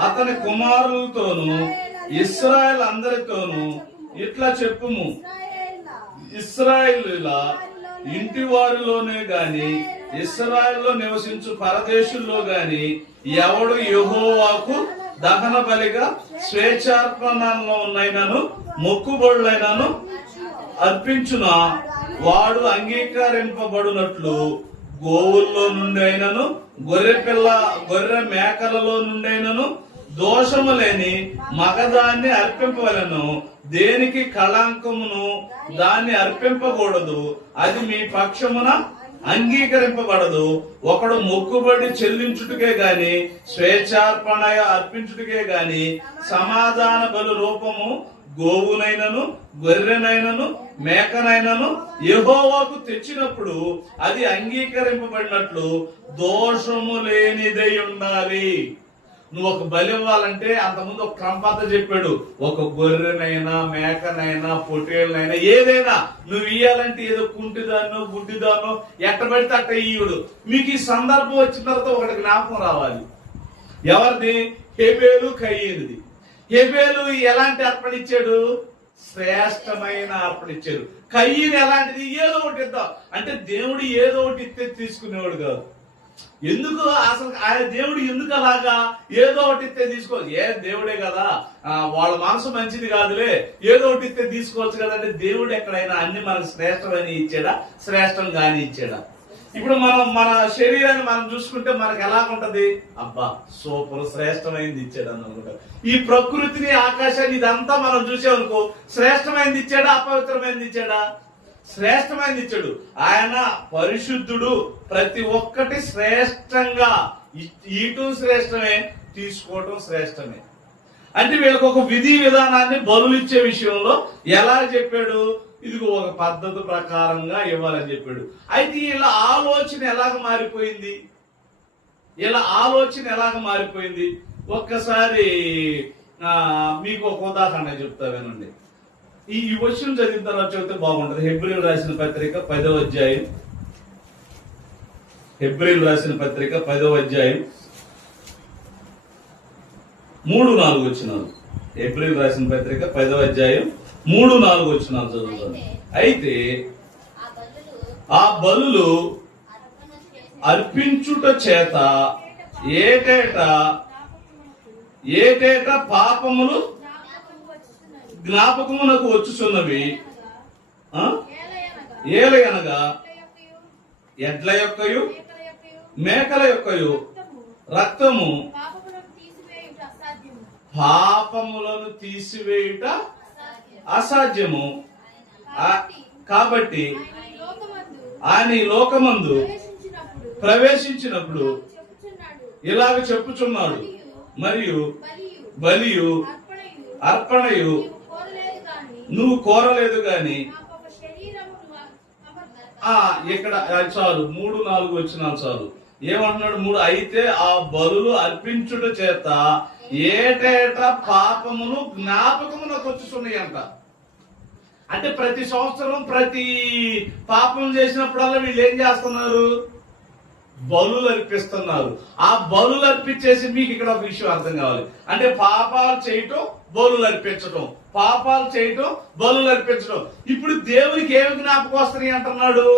అతని కుమారులతోను ఇశ్రాయేల్ అందరితోను ఇట్లా చెప్పుము, ఇశ్రాయేలుల ఇంటి వారిలోనే గాని ఇశ్రాయేల్లో నివసించు పరదేశుల్లో గాని ఎవడు యెహోవాకు దహన బలిగా స్వేచ్ఛార్పణలో ఉన్నైనను మొక్కుబడులైనను అర్పించున వాడు అంగీకరింపబడినట్లు గోవుల్లో నుండి అయినను గొర్రె మేకలలో నుండి అయినను దోషము లేని మగదాన్ని అర్పింపవలను. దేనికి కళంకమును దాన్ని అర్పింపకూడదు. అది మీ పక్షమున అంగీకరింపబడదు. ఒకడు మొక్కుబడి చెల్లించుటకే గాని స్వేచ్ఛార్పణ అర్పించుటకే గాని సమాధాన బలు రూపము గోవునైనను గొర్రెనైనను మేకనైనను యెహోవాకు తెచ్చినప్పుడు అది అంగీకరింపబడినట్లు దోషము లేనిదై ఉండాలి. నువ్వు ఒక బలి ఇవ్వాలంటే అంతకుముందు ఒక క్రమపద్ధ చెప్పాడు. ఒక గొర్రెనైనా మేకనైనా పొట్టేళ్ళనైనా ఏదైనా నువ్వు ఇయ్యాలంటే ఏదో కుంటిదాన్నో గుడ్డిదాన్నో ఎట్ట పెడితే అట్ట ఇయ్యుడు. మీకు ఈ సందర్భం వచ్చిన తర్వాత ఒకటి జ్ఞాపకం రావాలి. ఎవరిది? హేబేలు కయీనుది. హేబేలు ఎలాంటి అర్పణ ఇచ్చాడు? శ్రేష్టమైన అర్పణ ఇచ్చాడు. కయీను ఎలాంటిది? ఏదో ఒకటి ఇద్దాం అంటే దేవుడు ఏదో ఒకటి ఇస్తే తీసుకునేవాడు కాదు. ఎందుకు అసలు ఆయన దేవుడు ఎందుకు అలాగా ఏదో ఒకటి ఇస్తే తీసుకోవచ్చు? దేవుడే కదా, వాళ్ళ మనసు మంచిది కాదులే, ఏదో ఒకటి ఇస్తే తీసుకోవచ్చు కదా అంటే దేవుడు ఎక్కడైనా అన్ని మనకు శ్రేష్టమని ఇచ్చాడా? శ్రేష్టం గాని ఇచ్చాడా? ఇప్పుడు మన శరీరాన్ని మనం చూసుకుంటే మనకు ఎలాగుంటది? అబ్బా సూపర్ శ్రేష్టమైంది ఇచ్చాడు అనుకుంటారు. ఈ ప్రకృతిని, ఆకాశాన్ని ఇదంతా మనం చూసామనుకో, శ్రేష్టమైంది ఇచ్చాడా? అపవిత్రమైంది ఇచ్చాడా? శ్రేష్టమైంది ఇచ్చాడు. ఆయన పరిశుద్ధుడు. ప్రతి ఒక్కటి శ్రేష్టంగా, ఇటు శ్రేష్టమే, తీసుకోవటం శ్రేష్టమే. అంటే వీళ్ళకి ఒక విధి విధానాన్ని బలులు ఇచ్చే విషయంలో ఎలా చెప్పాడు? ఇదిగో ఒక పద్ధతి ప్రకారంగా ఇవ్వాలని చెప్పాడు. అయితే ఇలా ఆలోచన ఎలాగ మారిపోయింది? ఒక్కసారి మీకు ఒక ఉదాహరణ చెప్తా వినండి. ఈ విషయం చదివిన తర్వాత చెబితే బాగుంటది. హెబ్రీలు రాసిన పత్రిక 10వ అధ్యాయం 3-4 వచనాలు. హెబ్రీలు రాసిన పత్రిక 10వ అధ్యాయం 3-4 వచనాలు చదువుతాను. అయితే ఆ బలులు అర్పించుట చేత ఏటేటా పాపములు జ్ఞాపకమునకు వచ్చుచున్నవి. ఏలయనగా ఎడ్ల యొక్కయు మేకల యొక్కయు రక్తము పాపములను తీసివేయుట అసాధ్యము. కాబట్టి ఆయన ఈ లోకమందు ప్రవేశించినప్పుడు ఇలాగ చెప్పుచున్నాడు, మరియు బలియు అర్పణయు నువ్వు కోరలేదు గాని. ఇక్కడ చాలు, 3-4 వచనాలు చాలు. ఏమంటున్నాడు? 3 అయితే ఆ బలులు అర్పించుట చేత ఏటేటా పాపమును జ్ఞాపకమునకు వచ్చుచున్నాయి అంట. అంటే ప్రతి సంవత్సరం ప్రతి పాపం చేసినప్పుడల్లా వీళ్ళు ఏం చేస్తున్నారు? బలులు అర్పిస్తున్నారు. ఆ బలులు అర్పించేసి మీకు ఇక్కడ ఒక విషయం అర్థం కావాలి. అంటే పాపాలు చేయటం, బలులు అర్పించడం, పాపాలు చేయటం, బలులు అర్పించడం. ఇప్పుడు దేవునికి ఏమి జ్ఞాపకం వస్తున్నాయి అంటున్నాడు?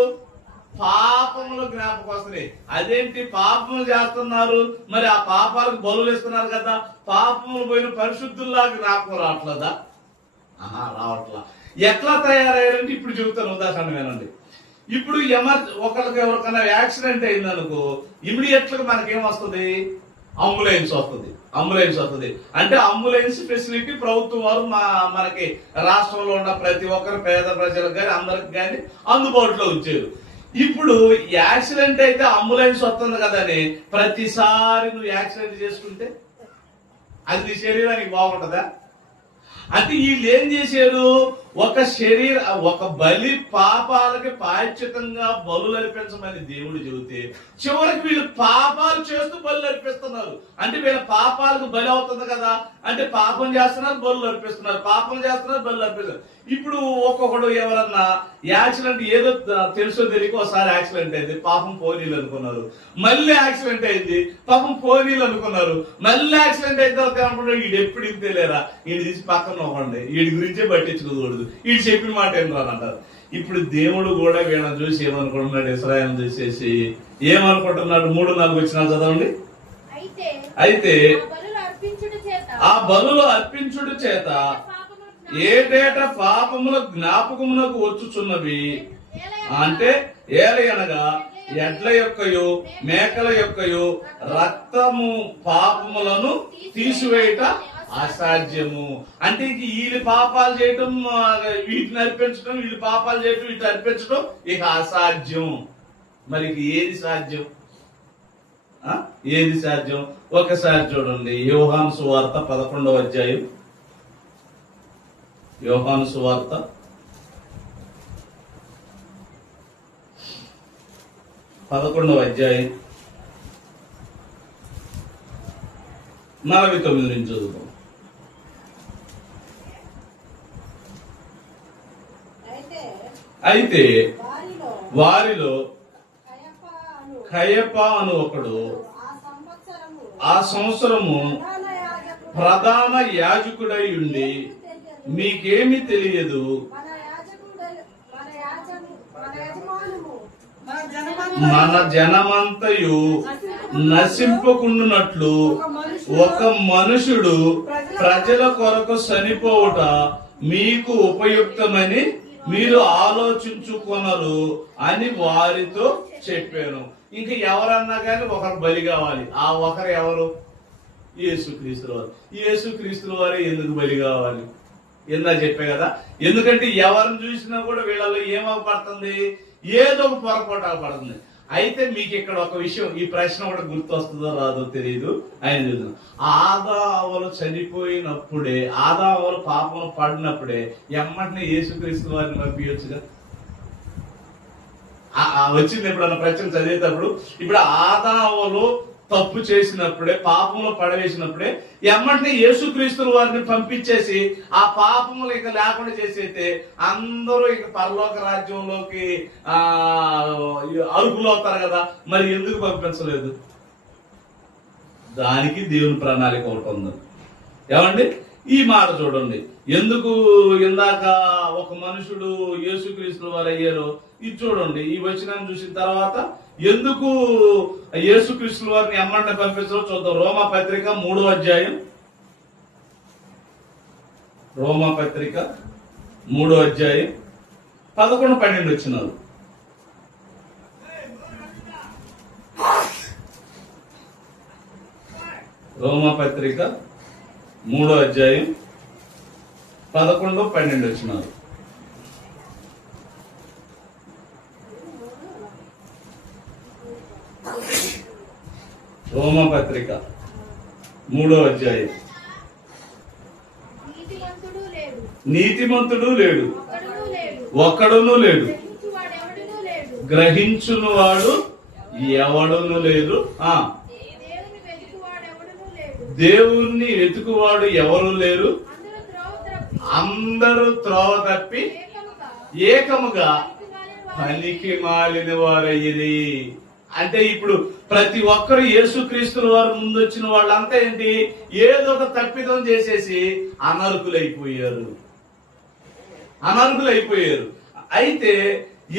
పాపములు జ్ఞాపకం వస్తున్నాయి. అదేంటి? పాపములు చేస్తున్నారు, మరి ఆ పాపాలకు బలులు ఇస్తున్నారు కదా, పాపములు పోయిన పరిశుద్ధుల్లా జ్ఞాపకం రావట్లేదా? రావట్లా. ఎట్లా తయారయ్యారంటే ఇప్పుడు చెబుతాను, ఉదాహరణ వినండి. ఇప్పుడు ఒకరికి ఎవరికైనా యాక్సిడెంట్ అయిందనుకో, ఇమీడియట్ గా మనకేం వస్తుంది? అంబులెన్స్ వస్తుంది. అంటే అంబులెన్స్ ఫెసిలిటీ ప్రభుత్వం వారు మనకి రాష్ట్రంలో ఉన్న ప్రతి ఒక్కరు, పేద ప్రజలకు కానీ అందరికి కానీ అందుబాటులో ఉంచారు. ఇప్పుడు యాక్సిడెంట్ అయితే అంబులెన్స్ వస్తుంది కదా అని ప్రతిసారి నువ్వు యాక్సిడెంట్ చేసుకుంటే అది నీ శరీరానికి బాగుంటుందా? అంటే వీళ్ళు ఏం చేశారు? ఒక బలి పాపాలకి ప్రాయశ్చితంగా బలులు అర్పించమని దేవుడు చెబితే చివరికి వీళ్ళు పాపాలు చేస్తూ బలు అర్పిస్తున్నారు. అంటే వీళ్ళ పాపాలకు బలి అవుతుంది కదా, అంటే పాపం చేస్తున్నారు, బలు అర్పిస్తున్నారు, పాపం చేస్తున్నారు, బలు అర్పిస్తున్నారు. ఇప్పుడు ఒక్కొక్కడు ఎవరన్నా యాక్సిడెంట్ ఏదో తెలుసో తెలియక ఒకసారి యాక్సిడెంట్ అయింది, పాపం పోనీలు అనుకున్నారు. మళ్ళీ యాక్సిడెంట్ అయింది, పాపం పోనీలు అనుకున్నారు. మళ్ళీ యాక్సిడెంట్ అయిన తర్వాత అనుకున్నాడు, వీడు ఎప్పుడు ఇంతేలేరా, వీడు తీసి పక్కన నొక్కండి, వీడి గురించే పట్టించుకోకూడదు, వీడు చెప్పిన మాట ఏం రానంటారు. ఇప్పుడు దేవుడు కూడా వీళ్ళని చూసి ఏమనుకుంటున్నాడు? ఇశ్రాయేలు చూసేసి ఏమనుకుంటున్నాడు? 3-4 వచనాలు చదవండి. అయితే ఆ బలులు అర్పించుట చేత ఏటేటా పాపముల జ్ఞాపకమునకు వచ్చుచున్నవి. అంటే ఏలయనగా ఎడ్ల యొక్కయు మేకల యొక్కయు రక్తము పాపములను తీసివేయట అసాధ్యము. అంటే ఇంక వీళ్ళు పాపాలు చేయటం, వీటిని అర్పించడం, వీళ్ళు పాపాలు చేయటం, వీటిని అర్పించడం ఇక అసాధ్యం. మరి ఏది సాధ్యం? ఏది సాధ్యం? ఒకసారి చూడండి, యోహాను సువార్త 11వ అధ్యాయం. యోహాను సువార్త 11వ అధ్యాయం 49 నుంచి చదువుతాం. అయితే వారిలో కయప అను ఒకడు ఆ సంవత్సరము ప్రధాన యాజకుడై ఉండి, మీకేమి తెలియదు, మన జనమంతయు నశింపకుండునట్లు ఒక మనుషుడు ప్రజల కొరకు చనిపోవుట మీకు ఉపయుక్తమని మీరు ఆలోచించుకొనరు అని వారితో చెప్పాను. ఇంకా ఎవరన్నా కానీ ఒకరు బలి కావాలి. ఆ ఒకరు ఎవరు? యేసుక్రీస్తుల వారు. యేసుక్రీస్తుల వారే ఎందుకు బలి కావాలి? ఎందా చెప్పే కదా. ఎందుకంటే ఎవరిని చూసినా కూడా వీళ్ళలో ఏమవపడుతుంది? ఏదో ఒక పొరపాటు పడుతుంది. అయితే మీకు ఇక్కడ ఒక విషయం, ఈ ప్రశ్న కూడా గుర్తొస్తుందో రాదో తెలియదు. ఆయన చూద్దాం. ఆదాములు చనిపోయినప్పుడే, ఆదాములు పాపం పడినప్పుడే ఎమ్మటినే యేసుక్రీస్తు వారిని పంపించచ్చుగా. వచ్చింది ఎప్పుడన్నా ప్రశ్న చదివేటప్పుడు. ఇప్పుడు ఆదాములు తప్పు చేసినప్పుడే, పాపంలో పడవేసినప్పుడే ఎమ్మటిని యేసుక్రీస్తుల వారిని పంపించేసి ఆ పాపములు ఇక లేకుండా చేసైతే అందరూ ఇక పరలోక రాజ్యంలోకి అరుపులు అవుతారు కదా. మరి ఎందుకు పంపించలేదు? దానికి దేవుని ప్రణాళిక ఒకటి ఉంది. ఏమండి? ఈ మాట చూడండి, ఎందుకు ఇందాక ఒక మనుషుడు యేసుక్రీస్తు వారు అయ్యారో ఇది చూడండి. ఈ వచనాన్ని చూసిన తర్వాత ఎందుకు యేసుక్రీస్తు వారిని ఎమ్మంటే పంపించారో చూద్దాం. రోమా పత్రిక 3వ అధ్యాయం, రోమా పత్రిక 3వ అధ్యాయం 11-12 వచ్చినారు. రోమా పత్రిక 3వ అధ్యాయం 11-12 వచ్చినారు. రోమా పత్రిక 3వ అధ్యాయం. నీతిమంతుడు లేడు, ఒక్కడును లేడు, గ్రహించునువాడు ఎవడును లేడు. దేవుణ్ణి వెతుకువాడు ఎవరు లేరు, అందరూ త్రోవ తప్పి ఏకముగా పనికి మాలిన వారయ్యి. అంటే ఇప్పుడు ప్రతి ఒక్కరు యేసుక్రీస్తుల వారు ముందు వచ్చిన వాళ్ళంతా ఏంటి, ఏదో ఒక తప్పిదం చేసేసి అనర్హులైపోయారు. అయితే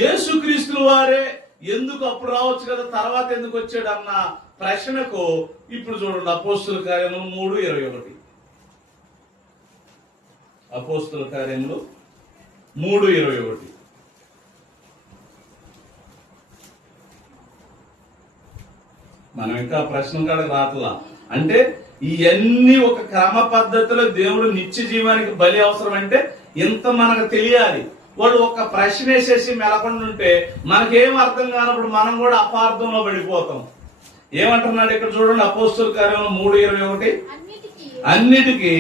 యేసుక్రీస్తుల వారే ఎందుకు అప్పుడు రావచ్చు కదా, తర్వాత ఎందుకు వచ్చాడు అన్న ప్రశ్నకు ఇప్పుడు చూడండి, అపోస్తుల కార్యములు 3:21. అపోస్తుల కార్యములు 3:21. మనం ఇంకా ప్రశ్న కాడకు రాట్లా. అంటే ఇవన్నీ ఒక క్రమ పద్ధతిలో దేవుడు నిత్య జీవానికి బలి అవసరం అంటే ఇంత మనకు తెలియాలి. వాడు ఒక ప్రశ్న వేసేసి మెలకుండా ఉంటే మనకేం అర్థం కానప్పుడు మనం కూడా అపార్థంలో పడిపోతాం. ఏమంటున్నాడు ఇక్కడ చూడండి, అపోస్తుల కార్యములు 3:21. అన్నిటికీ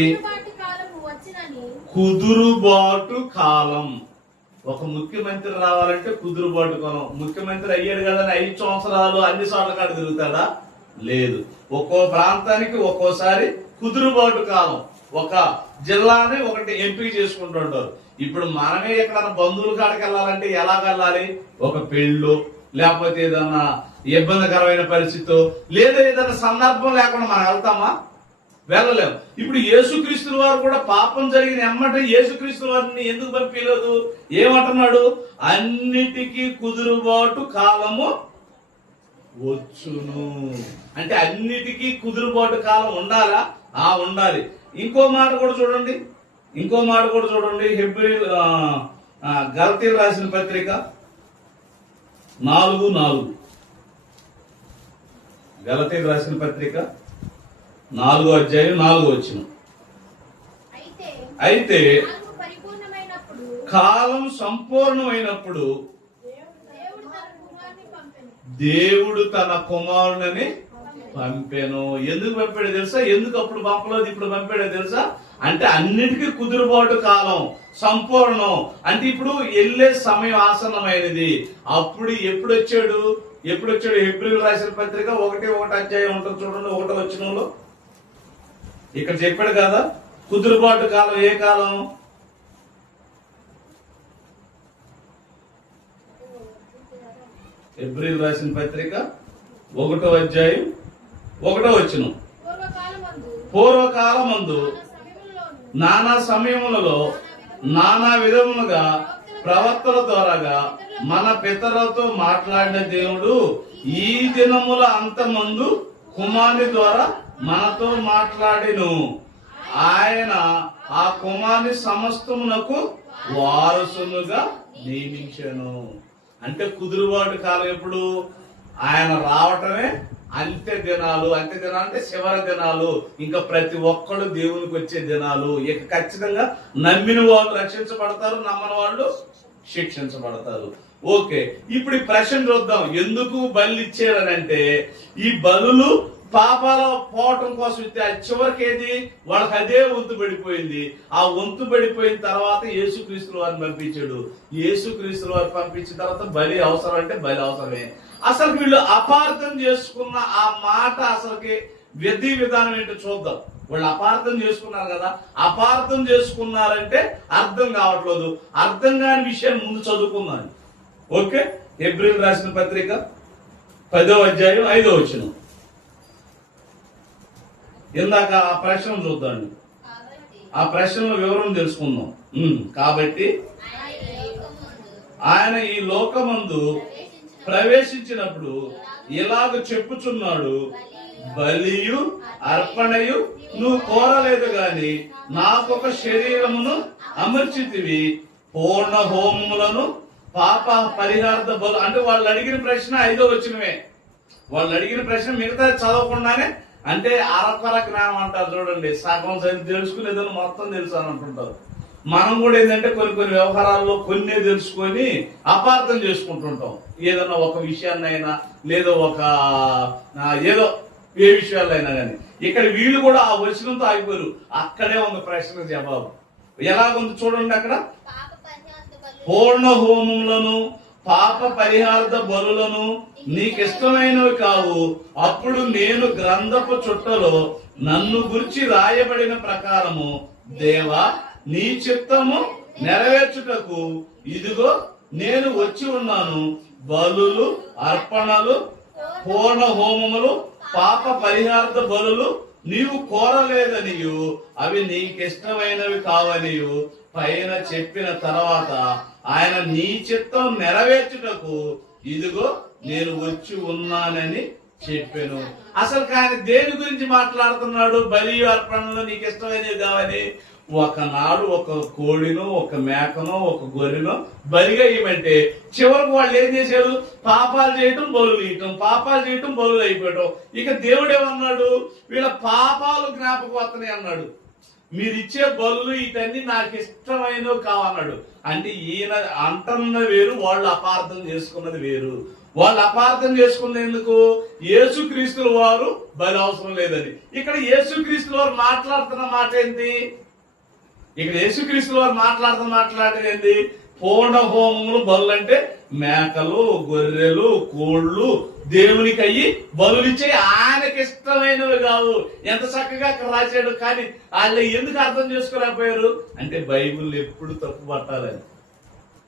కుదురుబాటు కాలం. ఒక ముఖ్యమంత్రి రావాలంటే కుదురుబాటు కాలం. ముఖ్యమంత్రి అయ్యాడు కదా 5 సంవత్సరాలు అన్ని చోట్ల కాడ తిరుగుతాడా? లేదు. ఒక్కో ప్రాంతానికి ఒక్కోసారి కుదురుబాటు కాలం. ఒక జిల్లాని ఒకటి ఎంపిక చేసుకుంటుంటారు. ఇప్పుడు మనమే ఎక్కడన్నా బంధువుల కాడికి వెళ్ళాలంటే ఎలా వెళ్ళాలి? ఒక పెళ్ళో లేకపోతే ఏదన్నా ఇబ్బందికరమైన పరిస్థితి లేదా ఏదైనా సందర్భం లేకుండా మనం వెళ్తామా? వెళ్ళలేము. ఇప్పుడు యేసుక్రీస్తుల వారు కూడా పాపం జరిగిన ఎమ్మటే యేసుక్రీస్తుల వారిని ఎందుకు పంపించలేదు? ఏమంటున్నాడు? అన్నిటికీ కుదురుబాటు కాలము వచ్చును. అంటే అన్నిటికీ కుదురుబాటు కాలం ఉండాలా? ఉండాలి. ఇంకో మాట కూడా చూడండి, గలతీయులకు రాసిన పత్రిక 4:4. గలతీయులకు రాసిన పత్రిక 4వ అధ్యాయం 4వ వచనం. అయితే కాలం సంపూర్ణమైనప్పుడు దేవుడు తన కుమారుని పంపెను. ఎందుకు పంపాడో తెలుసా? ఎందుకు అప్పుడు పంపలేదు ఇప్పుడు పంపాడో తెలుసా? అంటే అన్నిటికీ కుదురుబాటు కాలం సంపూర్ణం. అంటే ఇప్పుడు వెళ్ళే సమయం ఆసన్నమైనది. అప్పుడు ఎప్పుడు వచ్చాడు? హెబ్రీయులకు రాసిన పత్రిక 1:1 అధ్యాయం ఉంటుంది చూడండి, 1వ వచనంలో ఇక్కడ చెప్పాడు కదా కుదురుబాటు కాలం. ఏ కాలం? హెబ్రీయులకు రాసిన పత్రిక 1వ అధ్యాయం 1వ వచనం. పూర్వకాలమందు నానా సమయములలో నానా విధములుగా ప్రవక్తల ద్వారాగా మన పితరులతో మాట్లాడిన దేవుడు ఈ దినముల అంతమందు కుమారుని ద్వారా మనతో మాట్లాడిను. ఆయన ఆ కుమారుని సమస్తమునకు వారసునుగా నియమించెను. అంటే కుదురుబాటు కాలం ఎప్పుడు? ఆయన రావటమే అంత్య దినాలు. అంటే చివరి దినాలు. ఇంకా ప్రతి ఒక్కడు దేవునికి వచ్చే దినాలు. ఇక ఖచ్చితంగా నమ్మిన వాళ్ళు రక్షించబడతారు, నమ్మని వాళ్ళు శిక్షించబడతారు. ఓకే, ఇప్పుడు ఈ ప్రశ్న చూద్దాం. ఎందుకు బలి ఇచ్చారనంటే ఈ బలులు పాపాల పోవటం కోసం ఇస్తే చివరికి ఏది వాళ్ళకి అదే వంతు పడిపోయింది. ఆ వంతు పడిపోయిన తర్వాత యేసుక్రీస్తుల వారిని పంపించాడు. యేసుక్రీస్తుల వారిని పంపించిన తర్వాత బలి అవసరం అంటే బలి అవసరమే. అసలు వీళ్ళు అపార్థం చేసుకున్న ఆ మాట అసలుకి విధి విధానం ఏంటో చూద్దాం. వాళ్ళు అపార్థం చేసుకున్నారు కదా, అపార్థం చేసుకున్నారంటే అర్థం కావట్లేదు. అర్థం కాని విషయాన్ని ముందు చదువుకుందాం. ఓకే, హెబ్రీయులకు రాసిన పత్రిక 10వ అధ్యాయం 5వ వచనం. ఇందాక ఆ ప్రశ్న చూద్దాం. ఆ ప్రశ్నల వివరం తెలుసుకుందాం. కాబట్టి ఆయన ఈ లోకమందు ప్రవేశించినప్పుడు ఇలాగ చెప్పుచున్నాడు, బలియు అర్పణయు నువ్వు కోరలేదు గాని నాకొక శరీరమును అమర్చితివి, పూర్ణ హోమములను పాప పరిహార్థ బలు. అంటే వాళ్ళు అడిగిన ప్రశ్న 5వ వచనమే. వాళ్ళు అడిగిన ప్రశ్న మిగతా చదవకుండానే, అంటే అరకొర జ్ఞానం అంటారు చూడండి, సగం తెలుసుకునేదని మొత్తం తెలుసు అని అంటుంటారు. మనం కూడా ఏంటంటే కొన్ని కొన్ని వ్యవహారాల్లో కొన్ని తెలుసుకొని అపార్థం చేసుకుంటుంటాం. ఏదన్నా ఒక విషయాన్నైనా లేదో ఒక ఏదో ఏ విషయాలైనా కానీ. ఇక్కడ వీళ్ళు కూడా ఆ వచనంతో ఆగిపోయారు. అక్కడే ఉంది ప్రశ్నకు జవాబు. ఎలాగుంది చూడండి అక్కడ, పూర్ణ హోమములను పాప పరిహార్థ బలులను నీకిష్టమైనవి కావు, అప్పుడు నేను గ్రంథపు చుట్టలో నన్ను గురించి రాయబడిన ప్రకారము దేవా నీ చిత్తము నెరవేర్చుటకు ఇదిగో నేను వచ్చి ఉన్నాను. బలులు అర్పణలు పూర్ణ హోమములు పాప పరిహార్థ బలులు నీవు కోరలేదనియు అవి నీకిష్టమైనవి కావనియు పైన చెప్పిన తర్వాత ఆయన నీ చిత్తం నెరవేర్చుటకు ఇదిగో నేను వచ్చి ఉన్నానని చెప్పాను. అసలు కానీ దేని గురించి మాట్లాడుతున్నాడు? బలి అర్పణలో నీకు ఇష్టమైనవి కావని. ఒకనాడు ఒక కోడినో ఒక మేకనో ఒక గొర్రెనో బలిగా ఇవ్వమంటే చివరికి వాళ్ళు ఏం చేశారు? పాపాలు చేయటం బలులు ఇవ్వటం, పాపాలు చేయటం బలులు అయిపోయటం. ఇక దేవుడు ఏమన్నాడు? వీళ్ళ పాపాలు జ్ఞాపకం వస్తున్నాయి అన్నాడు. మీరు ఇచ్చే బలులు ఇటన్నీ నాకు ఇష్టమైనవి కావన్నాడు. అంటే ఈయన అంటున్న వేరు, వాళ్ళు అపార్థం చేసుకున్నది వేరు. వాళ్ళు అపార్థం చేసుకున్నది ఎందుకు? యేసుక్రీస్తుల వారు బలి అవసరం లేదని. ఇక్కడ యేసుక్రీస్తుల వారు మాట్లాడుతున్న మాట ఏంటి? ఇక్కడ యేసుక్రీస్తుల వారు మాట్లాడేది పూర్ణ హోమములు బలు అంటే మేకలు గొర్రెలు కోళ్లు దేవునికి అయ్యి బలులిచ్చే ఆయనకి ఇష్టమైనవి కావు. ఎంత చక్కగా అక్కడ రాశాడు. కానీ వాళ్ళు ఎందుకు అర్థం చేసుకోలేకపోయారు అంటే బైబిల్ ఎప్పుడు తప్పు పట్టాలని.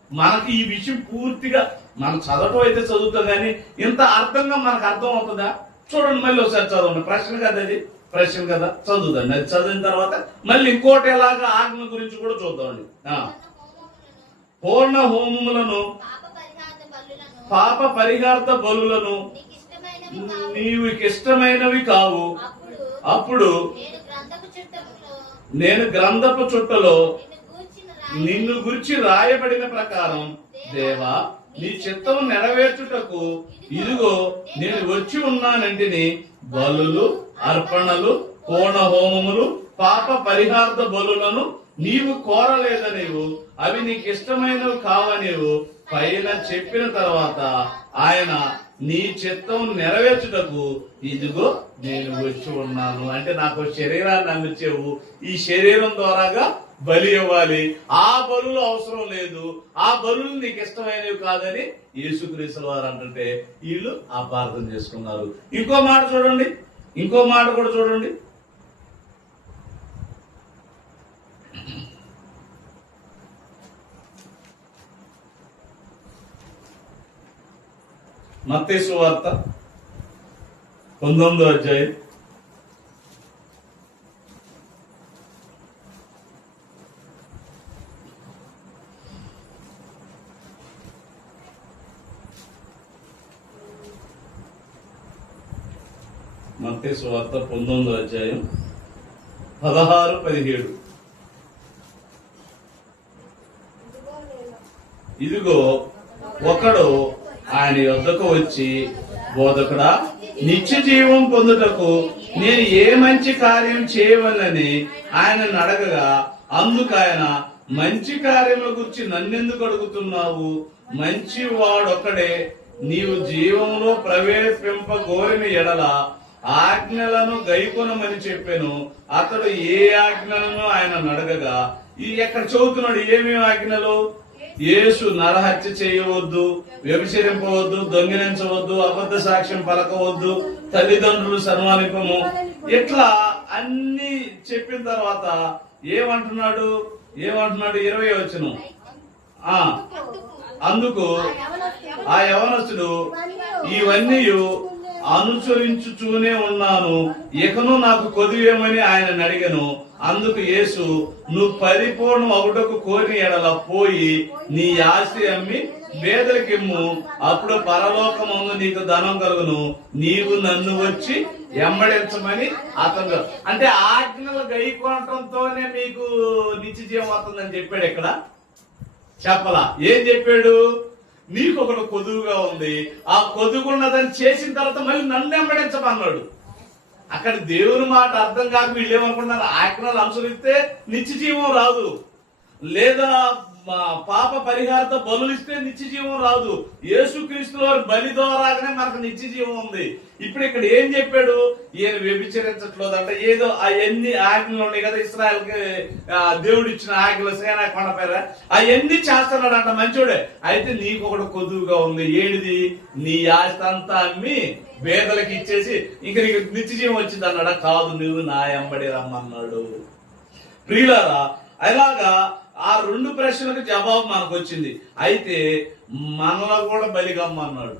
మనకి ఈ విషయం పూర్తిగా మనం చదవటం అయితే చదువుతాం కానీ ఇంత అర్థంగా మనకు అర్థం అవుతుందా? చూడండి, మళ్ళీ ఒకసారి చదవండి. ప్రశ్న కదా అది, ప్రశ్న కదా, చదువుదండి. అది చదివిన తర్వాత మళ్ళీ ఇంకోటి ఎలాగా ఆజ్ఞ గురించి కూడా చూద్దామండి. పూర్ణ హోమములను పాప పరిహార్థ బలులను నీవు ఇష్టమైనవి కావు, అప్పుడు నేను గ్రంథపు చుట్టలో నిన్ను గురించి రాయబడిన ప్రకారం దేవా నీ చిత్తం నెరవేర్చుటకు ఇదిగో నేను వచ్చి ఉన్నానంటిని. బలులు అర్పణలు పూర్ణ హోమములు పాప పరిహార్థ బలులను నీవు కోరలేదనివు అవి నీకు ఇష్టమైనవి కావనివు పైన చెప్పిన తర్వాత ఆయన నీ చిత్తం నెరవేర్చుటకు ఇదిగో నేను వచ్చి ఉన్నాను. అంటే నాకు శరీరాన్ని అందించేవు, ఈ శరీరం ద్వారాగా బలి ఇవ్వాలి. ఆ బలులు అవసరం లేదు, ఆ బలులు నీకు ఇష్టమైనవి కాదని యేసుక్రీస్తుల వారు అంటుంటే వీళ్ళు అపార్థం చేసుకున్నారు. ఇంకో మాట చూడండి, ఇంకో మాట కూడా చూడండి. మత్తయి సువార్త 19వ అధ్యాయం 16-17. ఇదిగో ఒకడు ఆయన యొద్దకు వచ్చి, బోధకుడా, నిత్య జీవం పొందుటకు నేను ఏ మంచి కార్యం చేయవలని ఆయన అడగగా, అందుకు ఆయన, మంచి కార్యముల గురించి నన్నెందుకు అడుగుతున్నావు? మంచి వాడొక్కడే. నీవు జీవంలో ప్రవేశింపగోరిన ఎడల ఆజ్ఞలను గైకొనమని చెప్పాను. అతడు ఏ ఆజ్ఞలను ఆయన అడగగా, ఈ ఎక్కడ చదువుతున్నాడు ఏమేమి ఆజ్ఞలు? యేసు నరహత్య చేయవద్దు, వ్యభిచరింపవద్దు, దొంగిలించవద్దు, అబద్ధ సాక్ష్యం పలకవద్దు, తల్లిదండ్రులు సన్మానింపము, ఇట్లా అన్ని చెప్పిన తర్వాత ఏమంటున్నాడు? 20వ వచనం. అందుకు ఆ యవనస్తుడు, ఇవన్నీ అనుసరించుచూనే ఉన్నాను, ఇకను నాకు కొదివేమని ఆయన అడిగను. అందుకు యేసు, నువ్వు పరిపూర్ణం ఒకటకు కోరి ఎడల పోయి నీ ఆస్తి అమ్మి పేదలకిమ్ము, అప్పుడు పరలోకమందు నీకు ధనం కలుగును, నీవు నన్ను వచ్చి వెంబడించమని అతను. అంటే ఆజ్ఞలు గైకొనటంతోనే మీకు నిత్య జీవం వస్తుందని చెప్పాడు. ఇక్కడ చెప్పలా. ఏం చెప్పాడు? నీకు ఒకటి కొదువుగా ఉంది, ఆ కొదువుకున్నదని చేసిన తర్వాత మళ్ళీ నన్ను వెంబడించమన్నాడు. అక్కడ దేవుని మాట అర్థం కాక వీళ్ళు ఏమనుకుంటున్నారు, ఆజ్ఞలు అనుసరిస్తే నిత్య జీవం రాదు, లేదా పాప పరిహారత బలులు ఇస్తే నిత్య జీవం రాదు. యేసుక్రీస్తు వారి బలి ద్వారాగానే మనకు నిత్య జీవం ఉంది. ఇప్పుడు ఇక్కడ ఏం చెప్పాడు? ఈయన వ్యభిచరించట్లేదంట. ఏదో అవన్నీ ఆజ్ఞలు ఉన్నాయి కదా ఇశ్రాయేల్కి దేవుడు ఇచ్చిన ఆజ్ఞలు, సేనా కొండపైన అవన్నీ చేస్తున్నాడంట. మంచోడే. అయితే నీకు ఒకటి కొదువుగా ఉంది. ఏడిది? నీ ఆస్తి అంతా అమ్మి పేదలకు ఇచ్చేసి ఇంక నీకు నిత్య జీవం వచ్చింది అన్నాడా? కాదు, నువ్వు నా వెంబడి రమ్మన్నాడు. ప్రియులారా, అలాగా ఆ రెండు ప్రశ్నలకు జవాబు మనకు వచ్చింది. అయితే మనలో కూడా బలిగమ్మన్నాడు.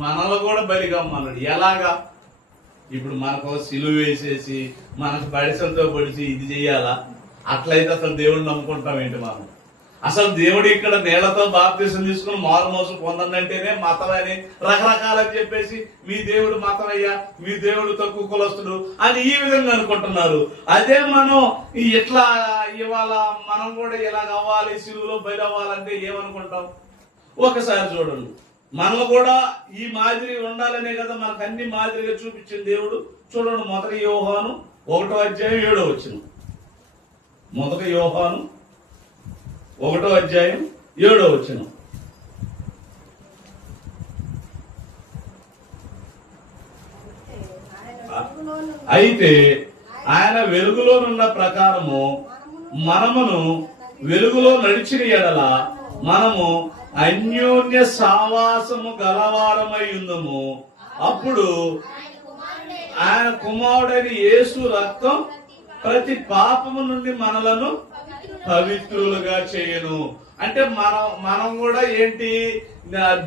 మనలో కూడా బలిగమ్మన్నాడు. ఎలాగా? ఇప్పుడు మనకు సిలువ వేసేసి మనకు బడిసలతో పొడిచి ఇది చెయ్యాలా? అట్లయితే అసలు దేవుడిని నమ్ముకుంటాం ఏంటి మనం? అసలు దేవుడు ఇక్కడ నీళ్లతో బాప్తీసం తీసుకుని మారు మోసం పొందండంటేనే మతం అని రకరకాలని చెప్పేసి మీ దేవుడు మతం అయ్యా, మీ దేవుడు తక్కువ కులస్తుడు అని ఈ విధంగా అనుకుంటున్నారు. అదే మనం ఇట్లా ఇవాళ మనం కూడా ఇలాగ అవ్వాలి, సిలువలో బయట అవ్వాలంటే ఏమనుకుంటాం? ఒకసారి చూడండి, మనం కూడా ఈ మాదిరి ఉండాలనే కదా మనకు అన్ని మాదిరిగా చూపించింది దేవుడు. చూడండి, మొదటి యోహాను 1:7. మొదటి యోహాను 1:7. అయితే ఆయన వెలుగులోనున్న ప్రకారము మనమును వెలుగులో నడిచిన ఎడల మనము అన్యోన్య సావాసము గలవారమై ఉందము. అప్పుడు ఆయన కుమారుడైన యేసు రక్తం ప్రతి పాపము నుండి మనలను పవిత్రులుగా చేయను. అంటే మనం కూడా ఏంటి,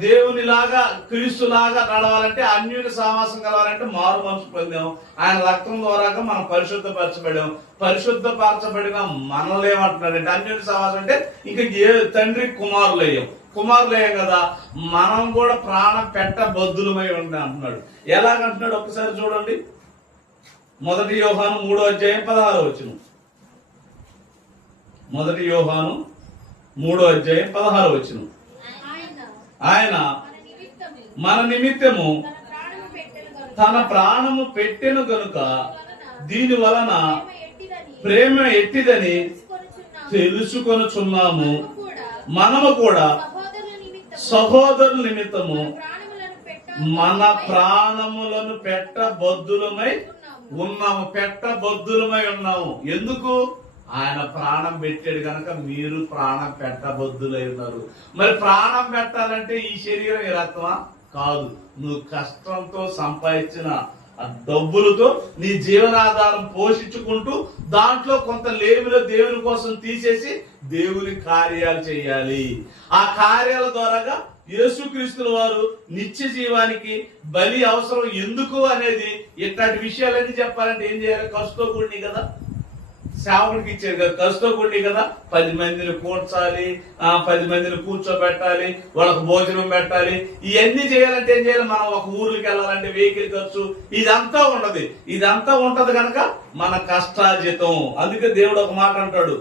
దేవునిలాగా క్రీస్తులాగా నడవాలంటే అన్యుని సావాసం కలవాలంటే మారు మనసు పొందాం. ఆయన రక్తం ద్వారాగా మనం పరిశుద్ధపరచబడాం. పరిశుద్ధపరచబడిన మనల్ని ఏమంటున్నాడంటే అన్యుని సావాసం అంటే ఇంకా తండ్రి కుమారులయ్యాం కదా, మనం కూడా ప్రాణం పెట్టబద్దులమై ఉండి అంటున్నాడు. ఎలాగంటున్నాడు ఒక్కసారి చూడండి. మొదటి యోహాను 3:16. మొదటి యోహాను 3:16. ఆయన మన నిమిత్తము తన ప్రాణము పెట్టెను గనుక దీని వలన ప్రేమ ఎట్టిదని తెలుసుకొనుచున్నాము. మనము కూడా సహోదరుల నిమిత్తము మన ప్రాణములను పెట్టబద్దులమై ఉన్నాము. ఎందుకు? ఆయన ప్రాణం పెట్టాడు కనుక మీరు ప్రాణం పెట్టబద్దులై ఉన్నారు. మరి ప్రాణం పెట్టాలంటే ఈ శరీరం ఈ రక్తమా? కాదు. నువ్వు కష్టంతో సంపాదించిన డబ్బులతో నీ జీవనాధారం పోషించుకుంటూ దాంట్లో కొంత లేమిలో దేవుని కోసం తీసేసి దేవుని కార్యాలు చేయాలి. ఆ కార్యాల ద్వారాగా యేసుక్రీస్తుల వారు నిత్య జీవానికి బలి అవసరం ఎందుకు అనేది ఇట్లాంటి విషయాలన్నీ చెప్పాలంటే ఏం చేయాలి? ఖర్చుతో కూడిని కదా, సేవకుడికి ఇచ్చేది కదా, ఖర్చుతో కూడి కదా. 10 మందిని కూర్చాలి, 10 మందిని కూర్చోబెట్టాలి, వాళ్ళకు భోజనం పెట్టాలి. ఇవన్నీ చేయాలంటే ఏం చేయాలి? మనం ఒక ఊర్లకి వెళ్ళాలంటే వెహికల్ ఖర్చు ఇదంతా ఉంటది కనుక మన కష్టార్జితం. అందుకే దేవుడు ఒక మాట అంటాడు,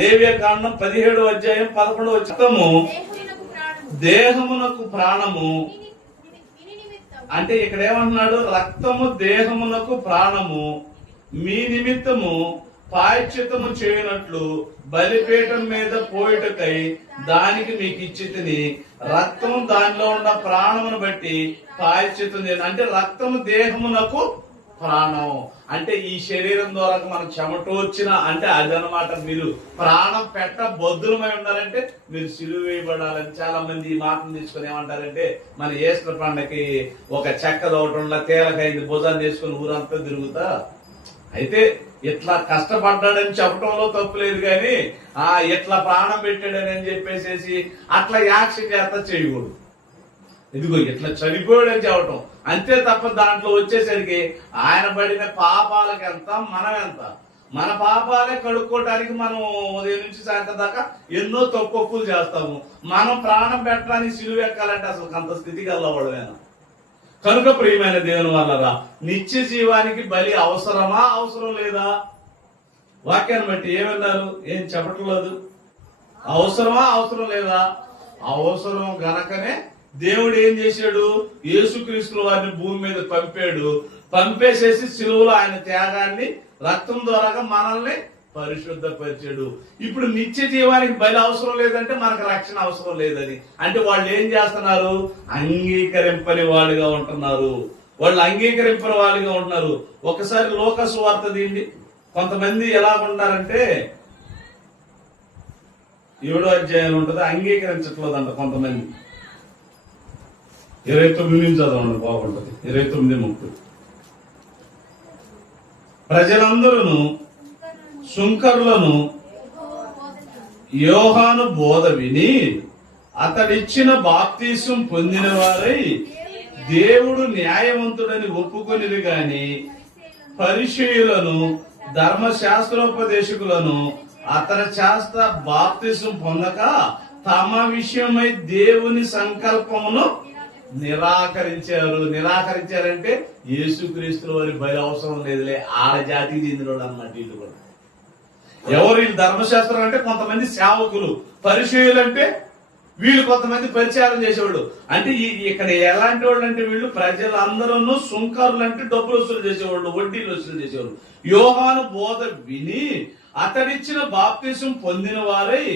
లేవ్యకాండం 17:11. దేహమునకు ప్రాణము అంటే ఇక్కడ ఏమంటున్నాడు? రక్తము దేహమునకు ప్రాణము, మీ నిమిత్తము ప్రాయశ్చిత్తము చేయనట్లు బలిపీఠం మీద పోయిటకై దానికి మీకు ఇచ్చి తిని, రక్తము దానిలో ఉన్న ప్రాణమును బట్టి ప్రాయశ్చిత్తం చేయండి. అంటే రక్తము దేహమునకు ప్రాణం అంటే ఈ శరీరం ద్వారా మనం చెమటోర్చిన అంటే అదనమాట. మీరు ప్రాణం బొద్దులమై ఉండాలంటే మీరు సిలువ వేయబడాలని చాలా మంది ఈ మాటను తీసుకుని ఏమంటారంటే, మన ఈస్టర్ పండగకి ఒక చెక్క దోవటంలో తేలకైంది భుజాన్ని తీసుకుని ఊరంతా తిరుగుతా. అయితే ఇట్లా కష్టపడ్డాడని చెప్పడంలో తప్పులేదు, కానీ ఇట్లా ప్రాణం పెట్టాడని చెప్పేసి అట్లా యాక్షన్ చేస్తా చేయకూడదు. ఇదిగో ఇట్లా చనిపోయాడని చెప్పటం అంతే తప్ప దాంట్లో వచ్చేసరికి ఆయన పడిన పాపాలకు ఎంత, మనం ఎంత, మన పాపాలే కడుక్కోవటానికి మనం ఉదయం నుంచి సాయంత్రం దాకా ఎన్నో తప్పొప్పులు చేస్తాము. మనం ప్రాణం పెట్టడానికి సిలువ ఎక్కాలంటే అసలు అంత స్థితికి వెళ్ళవడమేనా? కనుక ప్రియమైన దేవుని వల్లరా నిత్య జీవానికి బలి అవసరమా అవసరం లేదా? వాక్యాన్ని బట్టి ఏమన్నారు? ఏం చెప్పట్లేదు. అవసరమా అవసరం లేదా? అవసరం గనకనే దేవుడు ఏం చేశాడు? యేసుక్రీస్తు వారిని భూమి మీద పంపాడు. పంపేసేసి సిలువలో ఆయన త్యాగాన్ని రక్తం ద్వారా మనల్ని పరిశుద్ధపరిచాడు. ఇప్పుడు నిత్య జీవానికి బలి అవసరం లేదంటే మనకు రక్షణ అవసరం లేదని అంటే వాళ్ళు ఏం చేస్తున్నారు? అంగీకరింపని వాడిగా ఉంటున్నారు. వాళ్ళు అంగీకరింపని వాడిగా ఉంటున్నారు. ఒకసారి లోక సువార్త దీన్ని కొంతమంది ఎలా ఉంటారంటే 7వ అధ్యాయం ఉంటుంది, అంగీకరించట్లేదంట కొంతమంది. 29 నుంచి చదవండి, బాగుంటది. 29:30. ప్రజలందరూ సుంకరులను యోహాను బోధ విని అతడిచ్చిన బాప్తీసం పొందిన వారై దేవుడు న్యాయవంతుడని ఒప్పుకొనిది గాని పరిచయులను ధర్మశాస్త్రోపదేశకులను అతని చేత బాప్తీసం పొందక తమ విషయమై దేవుని సంకల్పమును నిరాకరించారంటే యేసుక్రీస్తు వారి బలి అవసరం లేదులే, ఆడ జాతికి చెందినోడు అన్నమాట. వీళ్ళు కూడా ఎవరు? వీళ్ళు ధర్మశాస్త్రం అంటే కొంతమంది సేవకులు, పరిచయులు అంటే వీళ్ళు కొంతమంది పరిచారం చేసేవాళ్ళు. అంటే ఇక్కడ ఎలాంటి వాళ్ళు అంటే వీళ్ళు ప్రజలందరూ సుంకరులు అంటే డబ్బులు వసూలు చేసేవాళ్ళు, వడ్డీలు వసూలు చేసేవాళ్ళు. యోహాను బోధ విని అతడిచ్చిన బాప్తీసం పొందిన వారై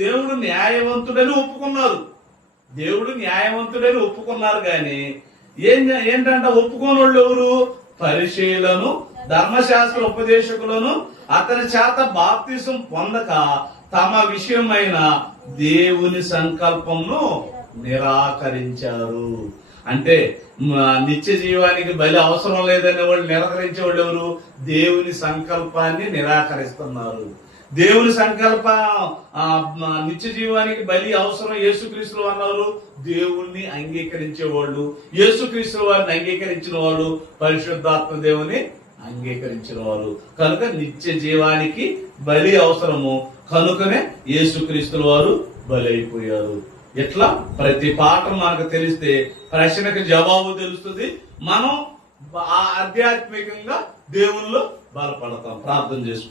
దేవుడు న్యాయవంతుడని ఒప్పుకున్నారు. దేవుడు న్యాయవంతుడని ఒప్పుకున్నారు గాని ఏంటంటే ఒప్పుకోని వాళ్ళు ఎవరు? పరిచయులను ధర్మశాస్త్ర ఉపదేశకులను అతని చేత బాప్తీసం పొందక తమ విషయమైన దేవుని సంకల్పంను నిరాకరించారు. అంటే నిత్య జీవానికి బలి అవసరం లేదనే వాళ్ళు నిరాకరించే వాళ్ళు ఎవరు? దేవుని సంకల్పాన్ని నిరాకరిస్తున్నారు. దేవుని సంకల్ప నిత్య జీవానికి బలి అవసరం యేసుక్రీస్తు అన్నారు. దేవుణ్ణి అంగీకరించే వాళ్ళు, యేసుక్రీస్తు వారిని అంగీకరించిన వాళ్ళు, పరిశుద్ధాత్మ దేవుని అంగీకరించిన వాళ్ళు. కనుక నిత్య జీవానికి బలి అవసరము, కనుకనే యేసుక్రీస్తు వారు బలి అయిపోయారు. ఎట్లా? ప్రతి పాఠం మనకు తెలిస్తే ప్రశ్నకు జవాబు తెలుస్తుంది. మనం ఆధ్యాత్మికంగా దేవుల్లో బలపడతాం. ప్రార్థన చేసుకుంటాం.